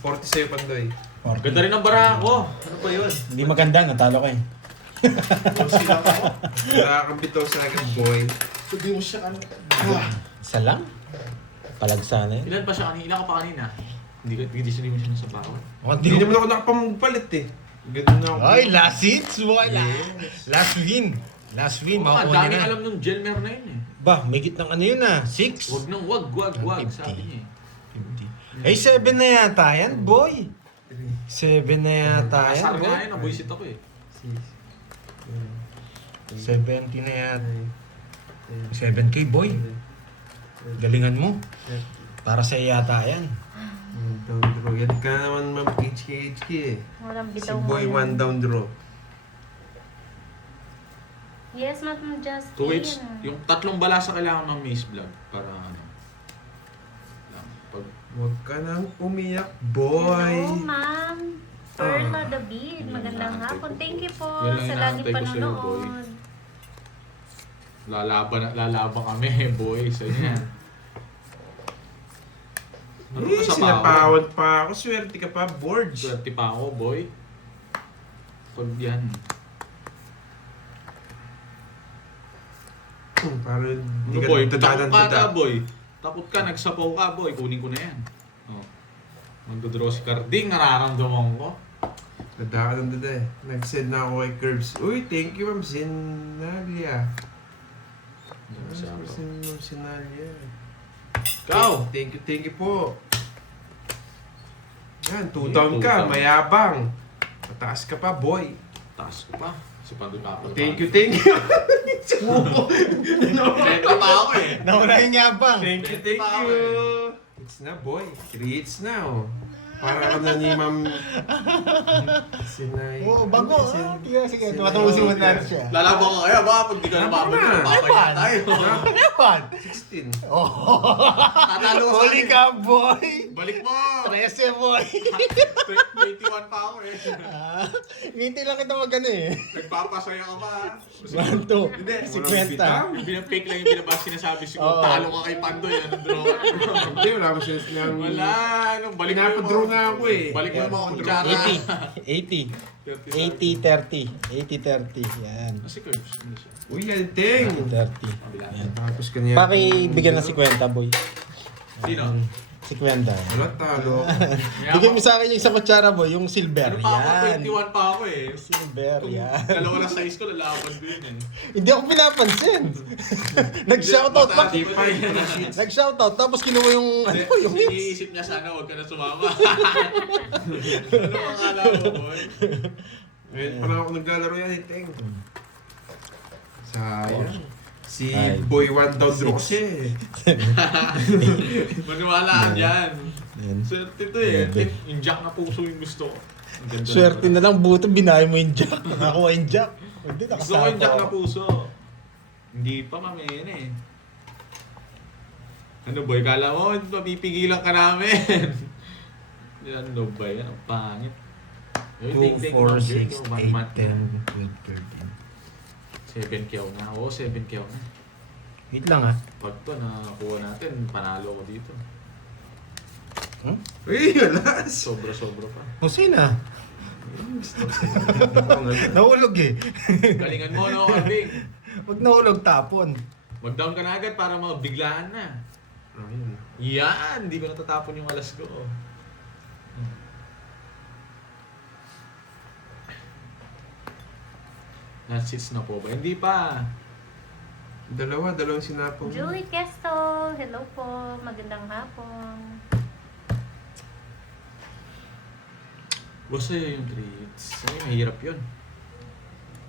40 sa'yo Pandoy. Ganda rin ang bara ko. Ano ba yun? Hindi maganda, natalo ka eh. Wala kang bitaw sa akin, boy. Sabi mo siya ano. Isa lang? Palagsana eh. Ilan pa siya kanina? Ilan ka pa kanina? Hindi sinimo siya sa baon. Hindi naman ako nakapampalit eh. Ganun na ako. Ay, last hits, boy. Last win. Last win, Oo, ang makukuha daming niya na. alam nung Jelmer na yun eh. Bah, may gitnang ano yun ah. 6. Wag nang wag, sabi niya eh. 50. Ay, 7 na yata yan, boy. 7 na yata yan, Asar nga boy. yun, nabuisit ako eh. 70 na yata. 7K, boy. Galingan mo. Para sa yata yan. Down draw. Yan ka naman ma'am HK eh. Walang Si bitaw mo boy yan. 1 down draw. Yes, Ma'am Justin. 2 weeks, yung tatlong balasa kailangan ng Maze Vlog para ano. Lang, pag Huwag ka nang umiyak, boy. Hello, Ma'am. Perla David. Magandang hapon. Thank you po Yan lang sa laging inaantay ko sa'yo, boy. panonood. lalaban kami, boy, sa inyo. Ano Eh, ka sa sinapawan pa ako. Swerte ka pa, boards. Swerte pa ako, boy. Pag yan. Para hindi Ano, ka boy? nagdadanan Takot ka na, boy. Takot ka, nagsapaw ka, boy. Kunin ko na yan. Oh. Magdodraw si Carding, nararamdaman ko. Dada ka ng dada eh. Nag-send na ako kay Curbs. Uy, thank you, Ma'am Sinalia. Ma'am Sinalia. Ikaw! Thank you po. Yan, 2 Yeah, down two ka, down. mayabang. Mataas ka pa, boy. Taas ko pa. Kasi pa doon ako. Thank you. Benta pa ako eh. Nawala yung yabang. Thank you. It's na, boy. 3 hits na, oh. Para ka na ni Ma'am Sinay. Oo, bago. Sige, tumatapusin mo natin siya. Lalaban ka kaya ba? Pag di ka nababalik, na. papaya tayo. Ewan. 16. Tatalo ka sa Huli akin. ka, boy. Balik mo! 13, boy. 21 pa ako eh. Ngiti lang kita mag ano eh. Nagpapasaya ka pa. 1, 2, Hindi, 50. Binapake lang yung binabas sinasabi siguro. Oo. Talo ka kay Pandoy. Anong draw ka? Hindi, wala mo siya silang... Wala. Anong balik mo yung Pinapadraw na ako eh. Balik mo yung mga kutsara. 80. 80, 30. Yan. Kasi curves. Ano siya? Uy, yan, ting! 30. Yan. Tapos ka niya. Pakibigyan ng 50, boy. Sino? 50. Wala, talo. Bigyan mo sa akin yung sa kutsara, boy. Yung silver. Ano pa ako? Yan. 21 pa ako eh. Silver, Kung yan. dalawa na size ko, lalaban ko yun eh. Hindi ako pinapansin. Nag-shoutout pa. Hindi pa yun. Nag-shoutout. Tapos kinuha yung, ano po, yung hits. Iniisip niya sana huwag ka na sumama. Ano ang akala mo, boy? Ngayon pa lang ako naglalaro yan, eh, ting. Sayang. Si Ay. Boy 1 down draw kasi. Maniwalaan yan. Yan. Swerte to eh. Grabe. Yung jack na puso yung gusto ko. Ang ganda Swerte naman. na lang, buto, binahay mo yung jack. Nakakuha yung jack. Hindi, Gusto ko yung jack na nakasama. puso. Hindi pa mamaya na eh. Ano boy, kala mo, mapipigilan ka namin. Ano ba yan? Ang pangit. 2, 4, 6, 8, 10, 12, 7 kyaw na. Oo, 7 kyaw na. 13. Wait lang ah. Pag to, nakakuha natin, panalo ko dito. Uy, wala. Sobra-sobra pa. Jose na. Nahulog eh. Galingan mo, no, Arving? Huwag nahulog, tapon. Mag-down ka na agad para mabiglaan na. Ayun. Yan! Hindi ko natatapon yung alas ko. Nats na po ba? Hindi pa. Dalawang sinapong. Julie Kesto. Hello po. Magandang hapon. Basta yung treats. Ay, mahirap yun.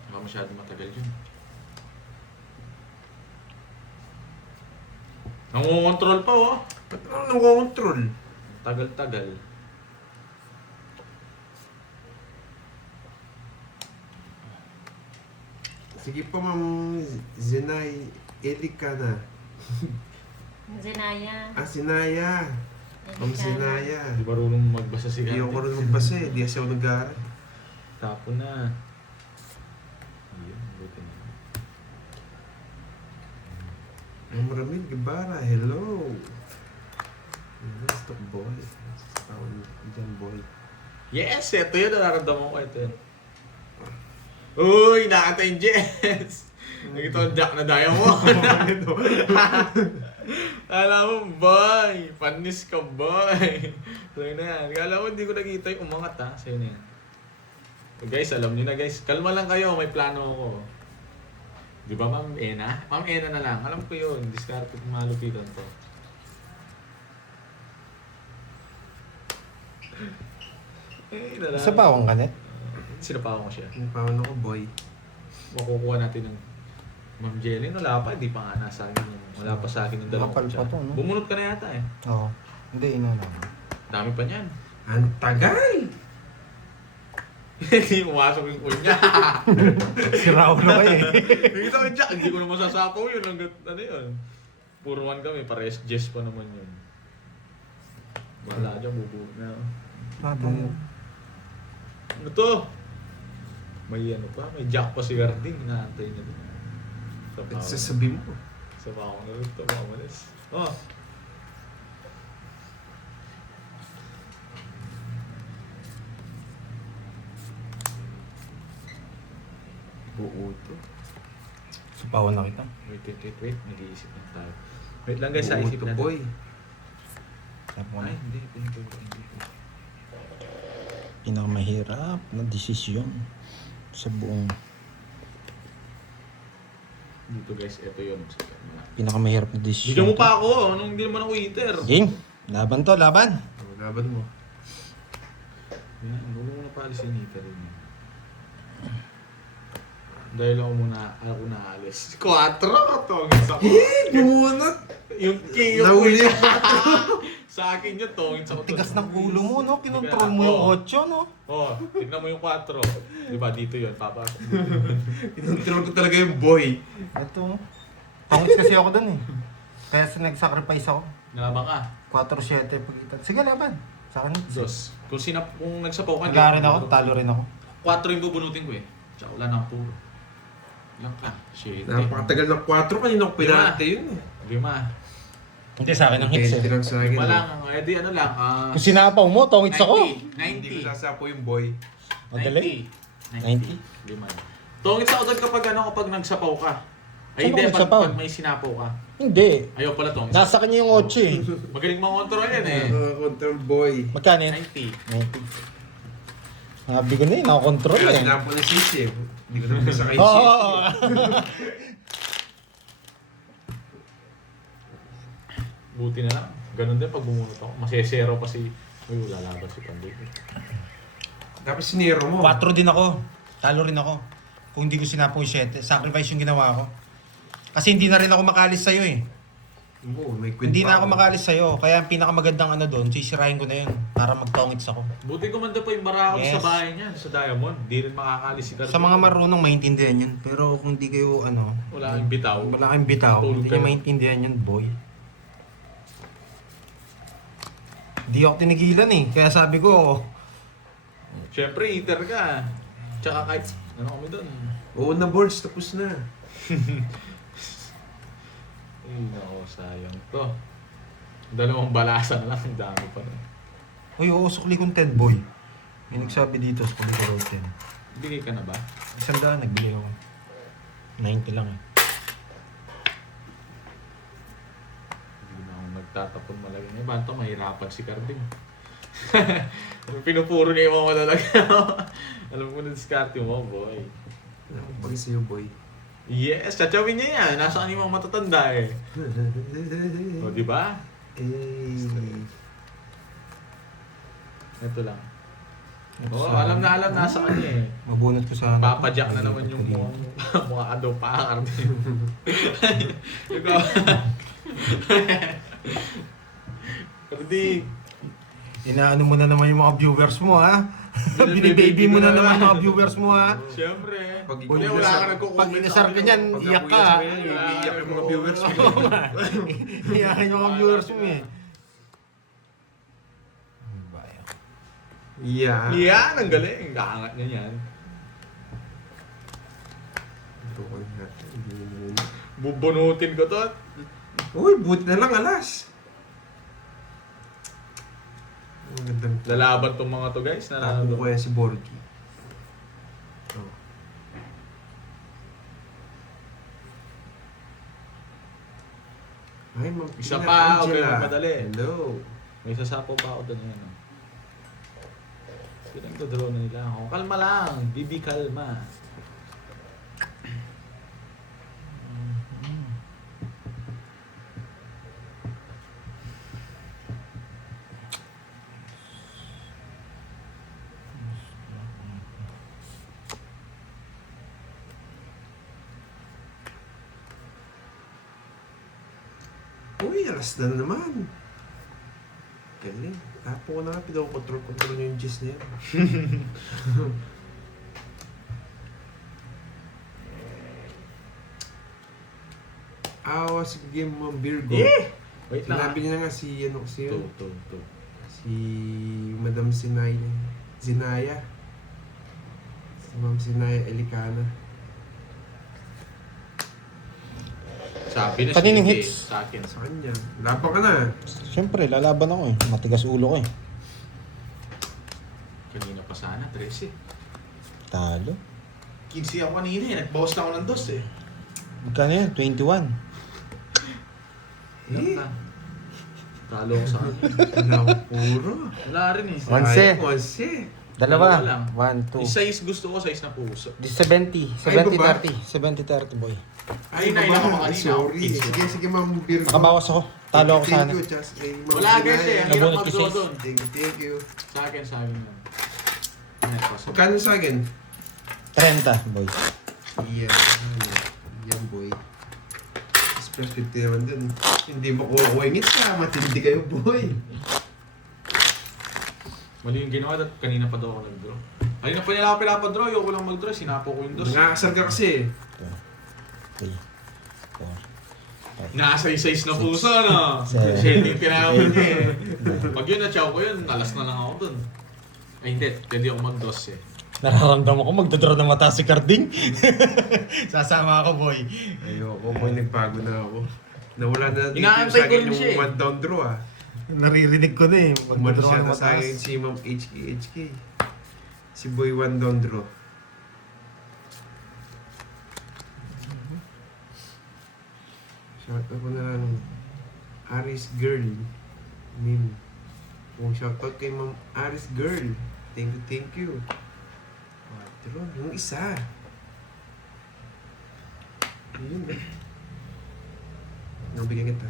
Baka masyado matagal yun. Nangungontrol pa oh. Ba't ano nang-control? Tagal-tagal. Sige pa, Ma'am Zenay. Elikana. Zenaya. Sinaya. Ma'am Sinaya. Hindi marunong magbasa si Hindi Karte. ako rin magbasa eh. Di kasi ako nag-aaral. Tapon na. Ayun, buti na. Ma'am Ramil Guevara, hello. Stop boy. Tawag dyan boy. Yes! Ito yun. Nararamdaman ko. Ito yun. Uy! Nakata yung Jess! Nakita ko Jack na diamond. Alam mo, boy! Panis ka, boy! Sa'yo na yan. Kala mo, hindi ko nakita yung umangat, ha? Sa'yo na yan. So, guys, alam nyo na, guys. Kalma lang kayo. May plano ako. Di ba, Ma'am Ena? Ma'am Ena na lang. Alam ko yun. Discarte kung malupitan to. Sa bawang ka, Net? Sinapawan ko siya. Pinapawan ako boy. Makukuha natin ng Ma'am Jelly. Wala pa. Hindi pa nga nasa akin yung... Wala pa sa akin yung dalawang Kapal pa kutsara. to, no? Bumunot ka na yata eh. Oo. Hindi, ina na. Dami pa niyan. Ang tagal! Hindi pumasok yung kunya. Si Raul na kayo eh. Nakita ko Jack, hindi ko na masasapaw yun. Hanggat ano yun. Puro one kami, pares Jess pa naman yun. Wala dyan, bubuo na. Ano to? May ano pa, may Jack pa si Garding. Inaantay niya doon. Sa At pawang. sasabi mo. Sa pawang na rin ito, mamalis. Oh! Buo to. Sa bawang na kita. Wait. Nag-iisip na tayo. Wait lang guys, sa Buo isip to natin. boy. Sabi ko Ay, na. hindi. Pinakamahirap na desisyon sa buong... Dito guys, ito yun. Pinakamahirap na desisyon. Bigyan mo pa ako, anong hindi naman ako eater. Game. Laban to, laban. Laban mo. Yan, huwag mo na palisin yung eater yun. Dahil ako naalis. 4! Tongits ako. Bumunot! Yung king yung Nahuli yung sa akin yun, tongits ako. Tigas ng ulo mo, no? Kinontrol mo yung 8, no? Oh, tignan mo yung 4. Diba, dito yun, papa. Kinontrol ko talaga yung boy. Ito. Pangits kasi ako dun eh. Kaya nag-sacrifice ako. Nalaban ka. 4-7 pagitan. Sige, laban. Sa akin. Dos. Kung nagsapaw ka, Nag-aaral ako, talo rin ako. 4 yung bubunutin ko eh. Tsaka wala na puro. Yan ka. Shit. Napakatagal ng 4. Kanina ko pinate yun eh. 5. Hindi sa akin ang hits eh. lang sa akin. Lima lang. Eh di ano lang. Kung sinapaw mo, tongits ako. hindi 90. ko sasapo yung boy. Madali. 90. 5. Tongits ako doon kapag nagsapaw ka. Ay Saan hindi, ako nagsapaw? pag may sinapaw ka. Hindi. Ayaw pala tongits. Nasa kanya yung 8 eh. Magaling mga-control yan eh. Control boy. Magkano yun? 90. 90. Sabi ko na yun, nakakontrol Kaya eh. sinapo na sis eh. Hindi ko naman sa kay Oo. sis. Buti na lang. Ganun din pag bumunot ako. Masesero pa si... Uy, wala laban si Pandoy. Dapat sinero mo. 4 din ako. Talo rin ako. Kung hindi ko sinapaw yung 7, sacrifice yung ginawa ko. Kasi hindi na rin ako makalis sa'yo eh. Oo, may queen Hindi pa na ako makalis sa'yo. Kaya ang pinakamagandang ano doon, sisirahin ko na yun. Para magtongits ako. Buti kumanda pa yung Barakot Yes. sa bahay niyan, sa Diamond. Di rin makakalis si Cardo. Sa mga marunong maintindihan yun. Pero kung hindi kayo ano, Wala kang bitaw. wala kayong bitaw, Tulog hindi ka nyo na. maintindihan yun, boy. Di ako tinigilan eh. Kaya sabi ko, Siyempre, eater ka. Tsaka kahit... Ano kami doon? Oo na boards, tapos na. Ay, nako, sayang to. Dalawang balasa na lang, ang dami pa rin. uy, oo, sukli kong 10, boy. May nagsabi dito, sukli ko raw 10. Bigay ka na ba? 100, nagbili ako. 90 lang eh. Hindi na ako nagtatapon malaki. Eh, ba't mahirapan si Carding? Pinupuro niya yung mga talaga. Alam ko na diskarte mo, boy. Bagay sa'yo boy. Yes, chachawin niya yan. Nasa kanina mga matatanda eh. O, di ba? Ito lang. Oo, alam na nasa kanya eh. Mabunot ko sa... Papadyak na naman yung mga ado pa Carding. Ikaw. Carding. Inaano mo na naman yung mga viewers mo, ha? Binibaby mo na naman mga viewers mo, ha? Siyempre. Pag Kunya, wala ka nagko-comment Pag inasar ka niyan, Pag iyak ka. napuya sa yan, iiyak yung mga viewers mo. Iyakin yung mga viewers mo, eh. Ano ba yan? Yeah. Yan, ang galing. Kaangat niya yan. Tukan natin. Hindi muna. Bubunutin ko to. Uy, buti na lang alas. Ang gandang Lalaban tong mga to guys. tapo ko yan si Borgie. Oh. Ay, Ma'am Isa Tina pa, huwag Angela. kayong madali. Hello. May sasapo pa ako doon yan. Pinagdodraw na nila ako. Kalma lang. Bibi, kalma. Uy, alas na naman. Galing. Tapo ko na nga, pinakontrol niyo yung gist niya. Awa sa game mo, Virgo. Wait lang. Sinabi niya nga si, ano kasi yun? To. Si Madam Sinaya. Zinaya. Si Ma'am Sinaya Elicana. Sabi na Kaninong sige, hits? sa akin. Sa kanya. Laban ka na. Siyempre, lalaban ako, eh. Matigas ulo ko, eh. Kanina pa sana, 13. Talo. 15 ako kanina eh. Nagbawas na ako ng 2 eh. Magkano yan? 21. Ilan lang. Talo ako sa akin. Wala ko puro. Wala rin eh. Onse. Onse. Dalawa Dalawa. lang. 1, 2. Yung size gusto ko, size na puso. 70. Ay, baba. 70-30, boy. Ay, nailang ako Ay, kanina. sorry. Kids. Sige, Ma'am Virgo. Nakabawas ako. Talo ako sana. Thank you, Chas. Eh, Ma'am Wala guys eh. Sinaya. Ang hirap Nabunot mag-draw kasi. doon. Thank you. Sa akin lang. Ayan, pasok. Magkano sa akin? 30, boy. Yan, boy. Plus 50 naman dun. Hindi mo kuha ngit ka. Matindi kayo, boy. Mali yung ginawa at kanina pa daw ako nag-draw. Kanina pa nila ako pinapadraw. Ayoko lang mag-draw. Sinapo ko yung 2. Nangakasar ka kasi. 3, 4, Nasa size na puso, no? Seven. Shading tinawag niya eh. Pag yun na-chow ko yun, alas na lang ako dun. Ay hindi, pwede ako mag-dos eh. Nararamdaman ko magdodraw na mata si Carding. Sasama ako, boy. Ayoko, boy. Nagbago na ako. Nawala na dito Inaantay sa ko akin rin yung siya eh. one down draw ah. Naririnig ko na eh. Umalis Magdodraw na yata sa akin mataas. si Ma'am HK. Si Boy one down draw. Shout out ko na lang Aris Girl. Meme. Kung shout out kay Ma'am Aris Girl. Thank you. Pero yung isa. Yun eh. Nabigyan kita.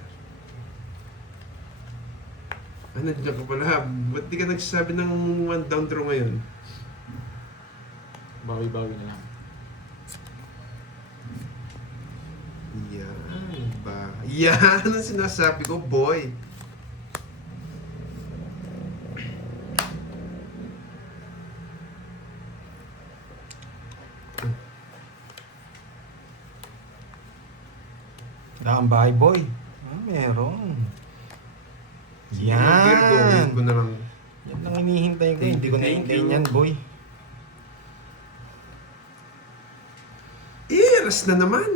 Nandiyan ka pala. Ba't di ka nagsasabi ng one down draw ngayon? Bawi-bawi na lang. Yan ba? Yan ang sinasabi ko, boy. Wala kang bahay, boy. Meron. Virgo, Yan. ko na lang. Yan lang hinihintay ko. Hindi ko Thank nahintayin you. yan, boy. Alas na naman.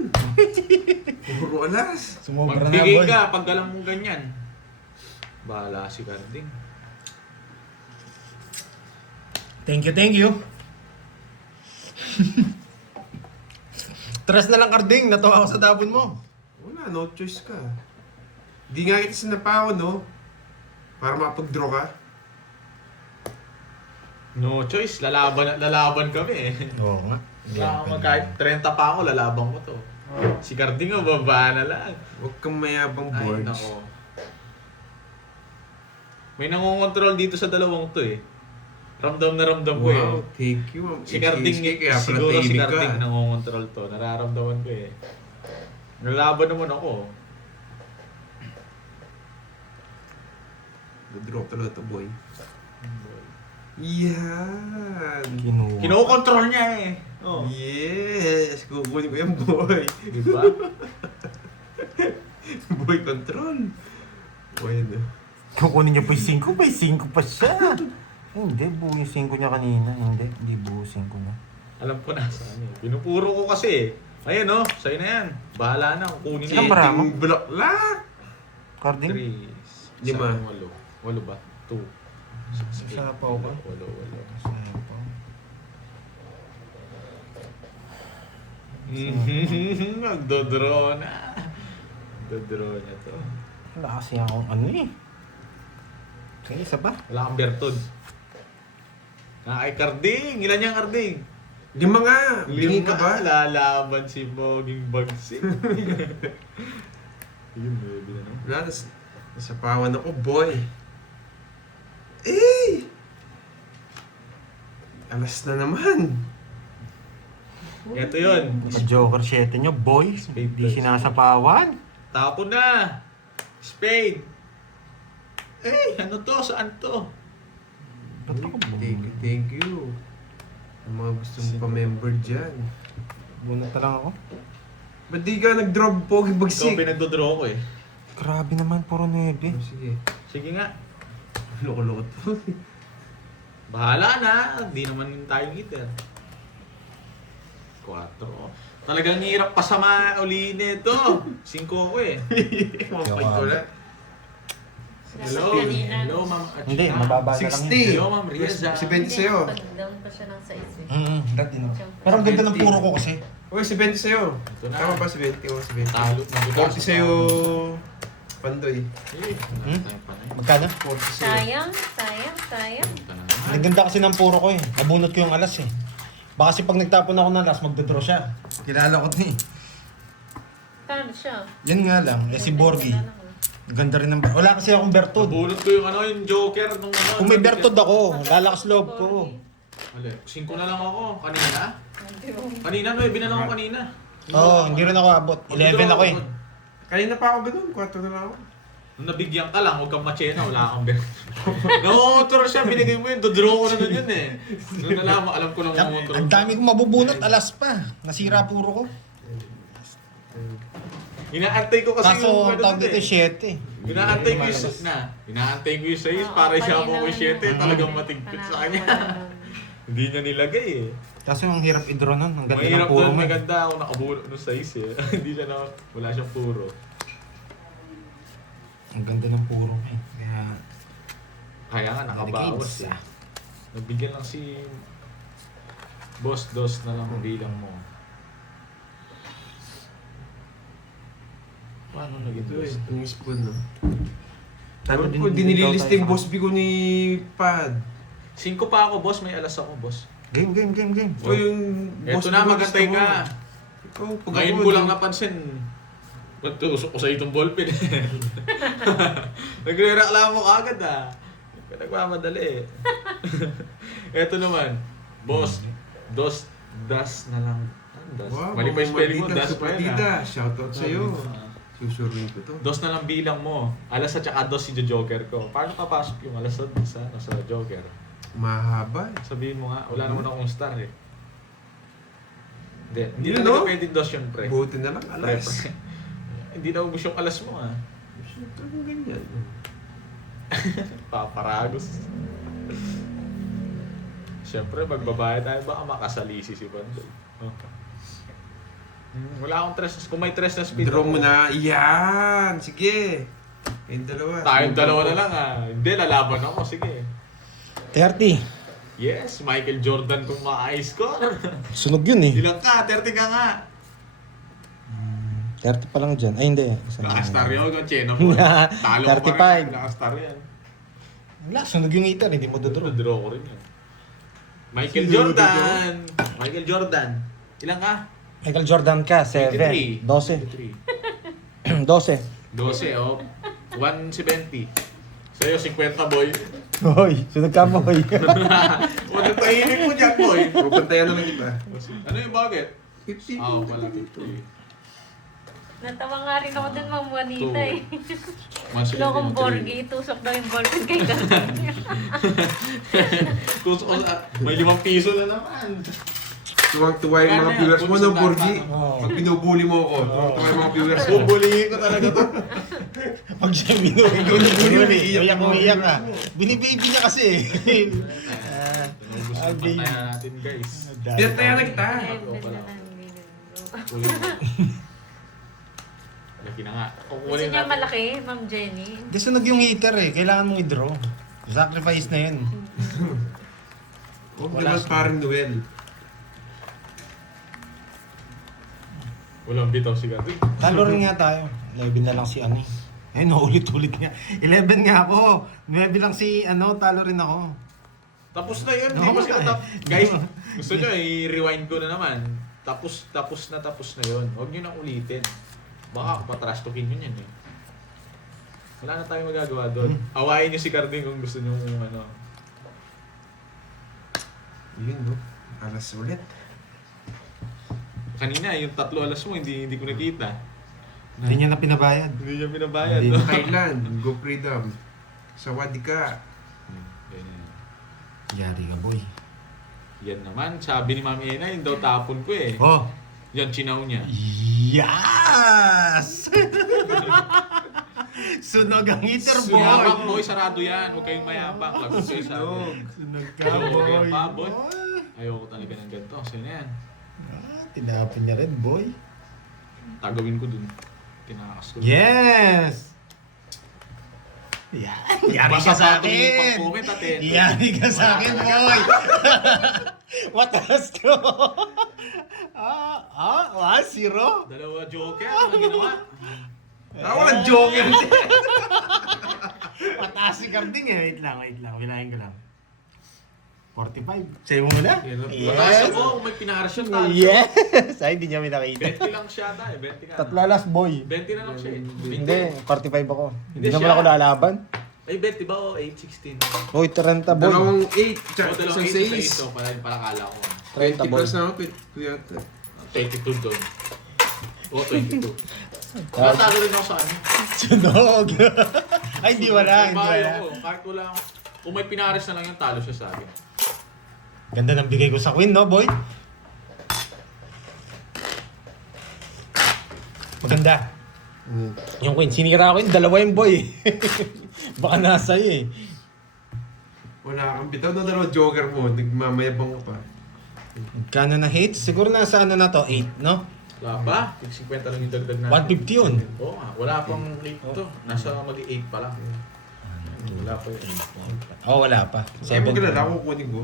Puro alas. Sumobra na, Magbigay boy. ka pag alam mong ganyan. Bahala si Carding. Thank you. Tres na lang, Carding. Natuwa ako sa dabon mo. Wala, no choice ka. Di nga kita sinapawan, no? Para mapag-draw ka. No choice, lalaban kami eh. Oo nga. Kahit 30 pa ako, lalaban ko to. Si Carding o baba na lang. Huwag kang mayabang Ay, boards. nako. May nangongontrol dito sa dalawang to eh. Ramdam na ramdam ko eh. Wow, thank you. Ma'am. Si Carding, Kaya pala siguro si tahimik Carding ka. nangongontrol to. Nararamdaman ko eh. Nalaban naman ako. Draw talaga to, boy. Yan! Kinuha. Kino-control niya eh. Oh. Yes! Kukunin ko yan, boy. Di ba? Boy control. Boy, no. Kukunin niya pa yung 5, may 5 pa siya. Hindi, buo yung 5 niya kanina. Hindi buo 5 niya. Alam ko na saan eh. Pinupuro ko kasi eh. Ayan oh, sa'yo na yan. Bahala na, kukunin Saan na. ba? Marama? Cheating bulaklak! Carding? 3, Lima. 8. 8 ba? 2. 6, 8. Sapaw ba? 8. Magdodraw na. Magdodraw na to. Wala kasi akong ano eh. Sige, isa ba? Wala kang Bertod. Kay Carding. Ilan yung Carding? 5 nga! Bingi ka ba? Lalaban si Moging Bagsik. Yun, baby na no? Wala, nasapawan ako, boy. Eh! Alas na naman. Ito yun. Joker 7 niyo, boy. Hindi sinasapawan. Tapo na. Spade. Eh, ano to? Saan to? Ba't ako Thank you. Ang mga gusto mong pa-member dyan. bunot na lang ako? Ba't di ka nag-drop pogi Ikaw bagsik? pinagdodraw ko eh. Grabe naman, puro 9. Oh, sige. Sige nga. Loko-loko to. Bahala na. Di naman tayo hitter. 4. Talagang hirap pasama uli nito. 5 ko eh. Mapay ko na. Hello. Hello, Ma'am Achina. Hindi, mababa na lang. 60. Hello, Ma'am Riza. Si 20 sa'yo. Pag-down pa siya ng size eh. Dati no. Pero ang ganda ng puro ko kasi. Uy, si 20 sa'yo. Ito na. Tama ba si 20? Oo, si 20. Talo na 40 sa'yo, Pandoy. Eh, wala tayo pa na eh. Magkano? 40 sa'yo. Sayang. Punta na naman. Ang ganda kasi ng puro ko eh. Nabunot ko yung alas eh. Baka kasi pag nagtapon ako ng alas, magdodraw siya. Kilala ko to eh. Kano siya? Yan nga lang, eh si Borgi. Ganda rin ng... Wala kasi akong Bertod. Nabulot ko yung ano, yung Joker nung ano. Kung may Bertod ako, lalakas loob ko. Wala. 5 na lang ako. Kanina? Kanina, 9 na lang ako kanina. Oo, hindi rin ako abot. 11 ako eh. Kanina pa ako ganun, 4 na lang ako. Nung nabigyan ka lang, huwag kang machena, wala kang bet. No-motor siya, binigay mo yun, dodraw ko na nun yun eh. Nung nalaman, alam ko lang mo-motor. Ang dami kong mabubunot, alas pa. Nasira puro ko. Inaantay ko kasi Kaso, yung ang tawag dito eh. 7. Inaantay ko yung Inaantay ko yung 6 para siya po ko 7, talagang matigpit sa kanya. Hindi niya nilagay eh. Kaso yung hirap i-draw nun. Ang ganda ng Mahirap puro doon, mo. maganda ako nakabulot ng 6 eh. Hindi siya na, wala siyang puro. Ang ganda ng puro mo eh. Kaya, Kaya nga, nakabawas Renegades, eh. Nabigyan lang si Boss Dos na lang bilang mo. Paano naging Ito Boss? eh, yung spoon, no? Tayo Ano po, dinililist yung boss B ko ni Pad. 5 pa ako, boss. May alas ako, boss. game. O yung boss Eto na, B ko magantay gusto mo. ka. Ikaw, pag Ngayon ako, ko lang di- napansin. Ba't tusok ko sa itong ballpen? Nagre-reklamo ka agad ah. Nagmamadali eh. Eto naman, boss. Das na lang. Ano, das? Wow, Mali pa yung spelling mo, Madida, das pa yun Madida. ah. Shoutout sa'yo. Susuruin ko to. Dos na lang bilang mo. Alas at saka dos si Joker ko. Paano papasok yung alas at sa Joker? Mahaba eh. Sabihin mo nga, wala naman akong star eh. Hindi Yun, talaga no? pwede dos yun, pre. Buti na lang, Pre, alas. pre. Hindi na ubus yung alas mo ah. Siyempre, ganyan. Paparagos. Siyempre, magbabayad tayo, baka makasalisi si Bandoy. Oh. Wala akong tres. Kung may tres na speed. Draw ako, mo na. Yan! Sige! Yung dalawa. Tayong dalawa na lang ah. Hindi, lalaban ako. Sige. 30. Yes, Michael Jordan kung maka-score. Sunog yun eh. Ilang ka? 30 ka nga. 30 pa lang dyan. Ay hindi. Nakastar yun, kung chena mo. Talo ko 35. pa rin. Nakastar yan. Wala, sunog yung iter. Hindi mo dodraw. Draw ko rin yan. Michael Jordan! Michael Jordan. Ilang ka? Michael Jordan ka, 7. 23. 12. 12. 12, oh. 170. Sa'yo, 50, boy. Hoy, sunog ka mo, hoy. Huwag ang tahimik mo dyan, boy. Pupuntayan naman iba. Ano yung bakit? 50. Ah, pala 50. Natawa nga rin ako dun, Ma'am Juanita eh. Mas Lokong Borgi, tusok daw yung ballpen kay Carmen. Tusok ko sa... May 5 piso na naman. Tuwang-tuwa yung mga viewers mo, no, Borgi? Pag binubuli mo ako, tuwang-tuwa yung mga viewers mo. Bubulihin ko talaga to. Pag siya binuli, umiyak ka. Binibaby niya kasi eh. Gusto baby. tayo natin guys. Tiyataya na kita. Kulit mo. Laki na nga. Gusto Kukunin niya natin. malaki, Ma'am Jenny. Gusto yung heater eh. Kailangan mong i-draw. Sacrifice na yun. Huwag Wala naman siya. parang Noel. Walang bitaw si Gabi. Talo rin nga tayo. 11 na lang si ano eh. Ayun, ulit-ulit nga. 11 nga ako. 9 lang si ano, talo rin ako. Tapos na yun. Oo Hindi mo nga sila eh. Guys, gusto nyo i-rewind ko na naman. Tapos na yun. Huwag nyo nang ulitin. Baka patrash talkin yun yan eh. Wala na tayong magagawa doon. Awayin nyo si Carding kung gusto nyo ano. Yun, no? Alas ulit. Kanina, yung 3 alas mo, hindi ko nakita. Hindi niya na pinabayad. Hindi niya binabayad, Hindi. no? Thailand, Go Freedom. Sawadika. Ganyan. Yari ka boy. Yan naman, sabi ni Mami Ena, yun daw tapon ko eh. Oh! Yan, chinaw niya. Yes! Sunog ang heater boy! Mayabang boy, sarado yan. Huwag kayong mayabang. Lagot kayo sa akin. Sunog ka Ayoko boy! yan pa, boy. Ayoko talaga ng ganito. Sino yan? Tinapin niya rin boy. Tagawin ko dun. Tinakas ko. Yes! Yan! Yari ka sa akin! Pag-comment atin. Yari ka sa akin boy! Mataas ko! Zero? Dalawa joker. Ano ginawa? Walang joke yan. Mataas si Carding eh. Wait lang. Bilahin ko lang. 45. Sa'yo mo muna? Mataas ako. Kung may pinaras siya, taas. Yes! Ay, hindi niya minakita. 20 lang siya tayo. 20 ka. Tatlalas boy. 20 na lang siya. Hindi, 45 ako. Hindi Hindi naman siya. ako lalaban. Ay, 20 ba o 8-16? Hoy, 30 boy. Dalawang 8, O, tsaka dalawang isang 8 6. sa 8. Pala yung palakala ko. 30 20 boy. plus na ako, kuyata. 22 doon. O, 22. Natalo rin ako sa ano. Sunog. Ay, hindi wala. Hindi Bayo wala. ko. Kahit wala ako. Kung may pinares na lang yung talo siya sa akin. Ganda ng bigay ko sa queen, no, boy? Maganda. Yung queen, sinira ko yun, dalawa yung boy. Baka nasa iyo eh. Wala kang bitaw na dalawang joker mo, nagmamayabang ka pa. Magkano na hits? Siguro nasa ano na to, 8, no? Wala pa. 50 lang yung dagdag natin. 150 yun. Oo nga. Wala pang 8 to. Nasa mag-8 pa lang. Wala pa yun. Oh, wala pa. Sabi mo 7. kilala ako kukunin ko.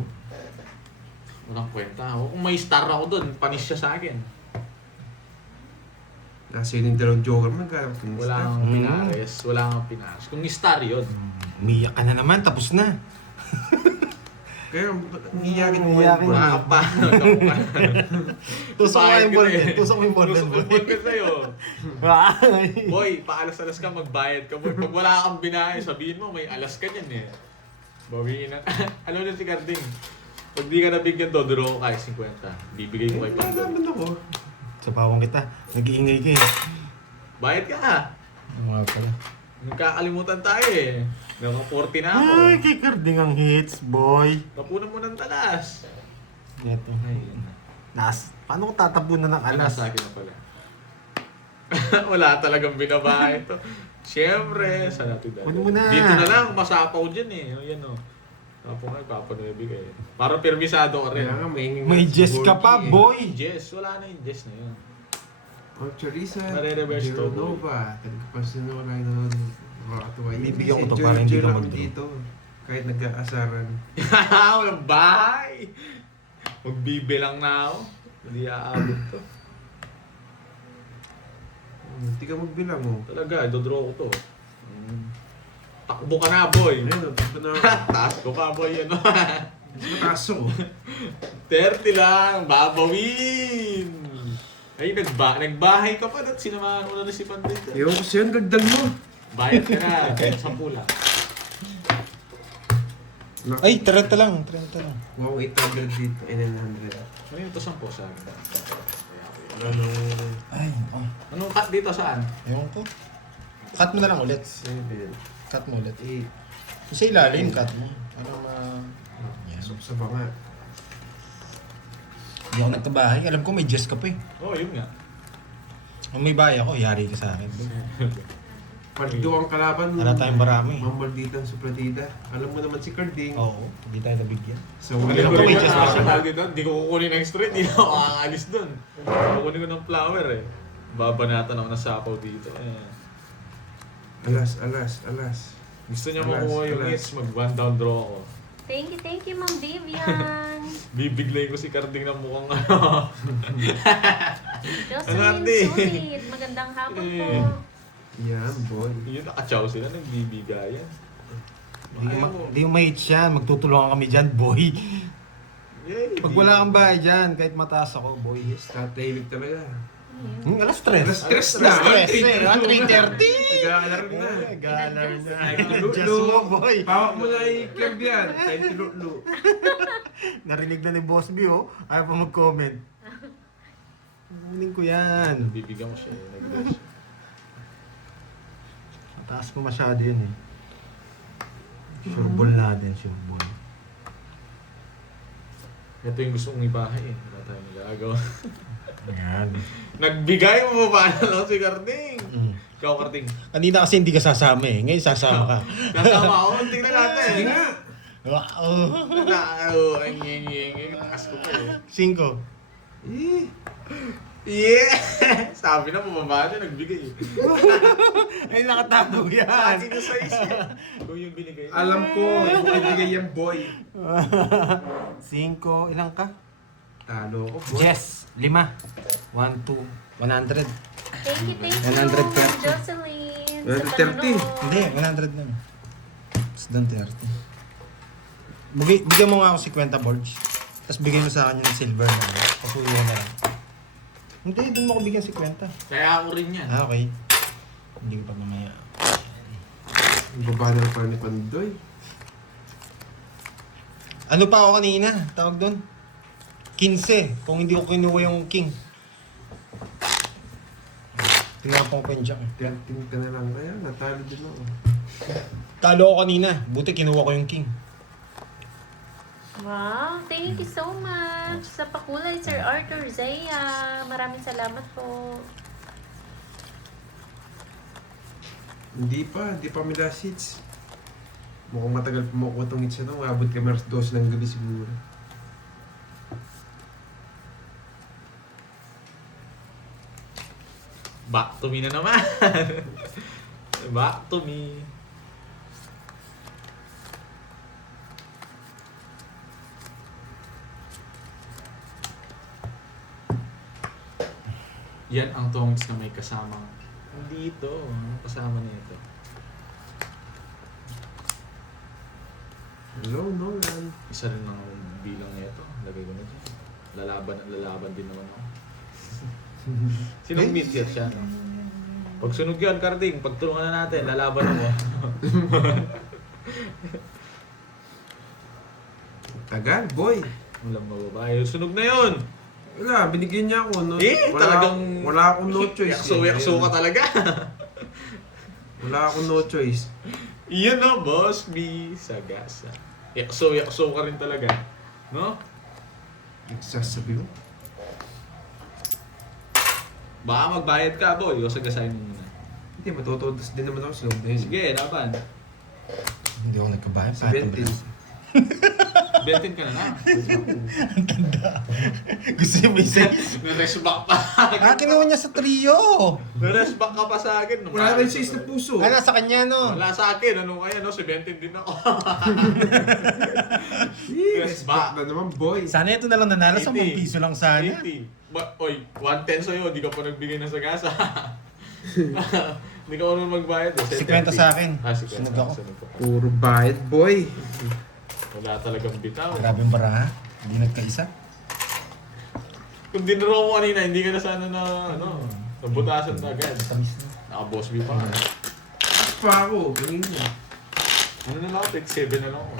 Walang kwenta. Kung may star ako doon, panis siya sa akin. Nasa yun yung dalawang joker mo, nagkaroon ka ng Wala staff. kang pinares. Wala kang pinares. Kung star yun. Umiyak ka na naman, tapos na. Kaya, iyakin mo Iyakin yung mo. Wala ka pa. Tusok mo yung ballpen. Tusok mo yung ballpen, Tusok mo yung boy. ballpen sa'yo. Ay. Boy, paalas-alas ka, magbayad ka, boy. Pag wala kang binahe, sabihin mo, may alas ka niyan eh. Bawiin na. Ano na si Carding? Pag di ka nabigyan to, draw ko kahit 50. Bibigay ko kay Pandor. naman ako. Sa pawang kita, nag-iingay ka eh. Bayad ka. Ano nga pala? Nagkakalimutan tayo eh. Naka 40 na ako. Ay, kay Carding ang hits, boy. Tapunan mo ng talas. Ito. Ayun. Paano ko tatapunan ng Alas alas? sa akin na pala. Wala talagang binabahay ito. Siyempre, sa natin dahil. Kunin mo na. Dito na lang, masapaw dyan eh. Yan o. Tapo nga, papanuwi kayo. Para permisado ka rin. Kaya nga, May Jess ka pa, boy. Jess, wala na yung Jess na yun. Oh, Charissa. Nare-reverse to, boy. Nova. Tagapasin ako na yun. Nakakatuwa. Bibigyan ko to Enjoy, para hindi enjoy ka lang mag-draw. dito. Kahit nag-aasaran. Walang bahay! Magbibilang na ako. Hindi aabot to. Hindi ka magbilang oh. Talaga, dodraw ko to. Takbo ka na, boy! Ayun, ito na. Taas ko pa, boy. Ano? Mas mataas oh. 30 lang, babawin! Ay, nagbahay ka pa, at sinamahan mo na si Pandit. Ewan ko sa'yo, gagdan mo. Bayad ka na, 10 lang. Ay, 30 lang. 30 lang. Wow, 800 dito. 900. Ano yung 10 sa akin? Kaya ko yun. Ano? Ay, oh. Anong cut dito saan? Ewan ko. Cut mo na lang ulit. 7, Cut mo ulit. 8. Sa ilalim, cut mo. Ano ma... Yan. Pasok sa banga. Hindi ako nagkabahay. Alam ko may Jess ka pa eh. Oo, yun nga. Kung may bahay ako, yari ka sa akin. Partido ang kalaban. Wala tayong marami. Mamalditang suplatida. Alam mo naman si Carding. Oo, hindi tayo nabigyan. Sa Alam huli ko ako may may Jess pa siya. Hindi ko kukunin ng straight, hindi na ako makakalis dun. Kukunin ko ng flower eh. Babanatan ako ng sapaw dito. Alas. Gusto niya Alas, makuha yung alas. hits, mag-one down draw ako. Thank you, Ma'am Vivian. Bibiglay ko si Carding ng mukhang ano. Jocelyn Ate? Sulit. Magandang hapon po. Yan, boy. Yun, nakachow sila, nagbibigayan. Hindi yung ma-hits yan. Magtutulungan kami dyan, boy. Yay! Pag wala kang bahay dyan, kahit mataas ako, boy. Tatahimik talaga. Alas 3. Alas 3 na. Alas 3 eh. 3:30. Nag-aalarm na. Galar na. Ay, Diyos lulo. mo, boy. Pawak mo na i-curb yan. Time to lulu. Narinig na ni Boss B, oh. Ayaw pa mag-comment. Kunin ko yan. Bibigyan ko siya, nag-dash. Mataas ko masyado yun eh. Sure ball natin, sure ball. Ito yung gusto kong ibahay eh. Wala tayong nagagawa. Ayan. Nagbigay mo pa na lang si Carding. Mm. Ikaw, Carding. Kanina kasi hindi ka sasama eh. Ngayon sasama ka. Kasama ako, tingnan natin. Sige nga. Wow. Ang yeng-yeng. Takas ko pa eh. 5. Eh. Yeah! Sabi na, mababa na, nagbigay eh. Ay, nakatago Sa yan. akin yung size eh. Kung yung binigay. Alam ko, yung ibigay yan, boy. 5. Ilang ka? Talo ko, boy. Yes. 5. 1, 2. 100. Thank you, 130. Ma'am Jocelyn. Sa 130. panonood. Hindi, 100 lang. Mas than 30. Bigyan mo nga ako 50 boards. Tapos bigyan mo sa akin yung silver na. Pasuyo na lang. Hindi, doon mo ko bigyan 50. Kaya ako rin yan. Ah, okay. Hindi ko pa mamaya. Ang baba na pala ni Pandoy. Ano pa ako kanina? Tawag doon? 15. Kung hindi ko kinuha yung king. Tinapang ko pa yung jack. Tiyating ka na lang kaya. Natalo din ako. Talo ako kanina. Buti kinuha ko yung king. Wow, thank you so much sa pakulay, Sir Arthur Zaya. Maraming salamat po. Hindi pa may last hits. Mukhang matagal pa makuha itong hits na ito. Maabot kami alas 2 ng gabi siguro. Back to me na naman. Back to me. Yan ang tongs na may kasamang dito. Ano kasama nito? Hello, Nolan. Isa rin ang bilang nito. Lagay ko na dyan. Lalaban din naman ako. Sinong meteor siya, no? Pag sunog yun, Carding, pagtulungan na natin, lalaban mo. Tagal, boy. Walang mababae. Sunog na yun! Wala, binigyan niya ako. No, Talagang... Wala akong no choice. Yakso ka talaga. Wala akong no choice. Iyan na, boss. B. Sagasa. Yakso ka rin talaga. No? Sasabi ko. Baka magbayad ka, boy. O sagasayin mo muna. Hindi, matututos din naman ako sa loob na yun. Sige, laban. Hindi ako nagkabahay. Sa 20. Bentin ka na na. Gusto niyo may size? Na-rest back pa. Kinuha niya sa trio. Na-rest back ka pa sa akin. Wala rin size na puso. Nasa kanya, no? Wala sa akin. Ano kaya, no? 17 din ako. Respect na naman, boy. Sana ito na lang nanalo. 10 piso lang sana. 80. Oy, 110 sa'yo. Di ka pa nagbigay ng sagasa. Hindi ka pa naman magbayad. 50 sa akin. 50. Sunog ako. Sunog ako. Puro bayad, boy. Wala talagang bitaw. Grabe yung baraha. Hindi nagkaisa. Kung dinuro mo kanina, hindi ka na sana na, nabutasan na agad. Tamis na. Naka-boss B pa. Pa ako, ganyan. Ano na lang, take 7 na lang ako.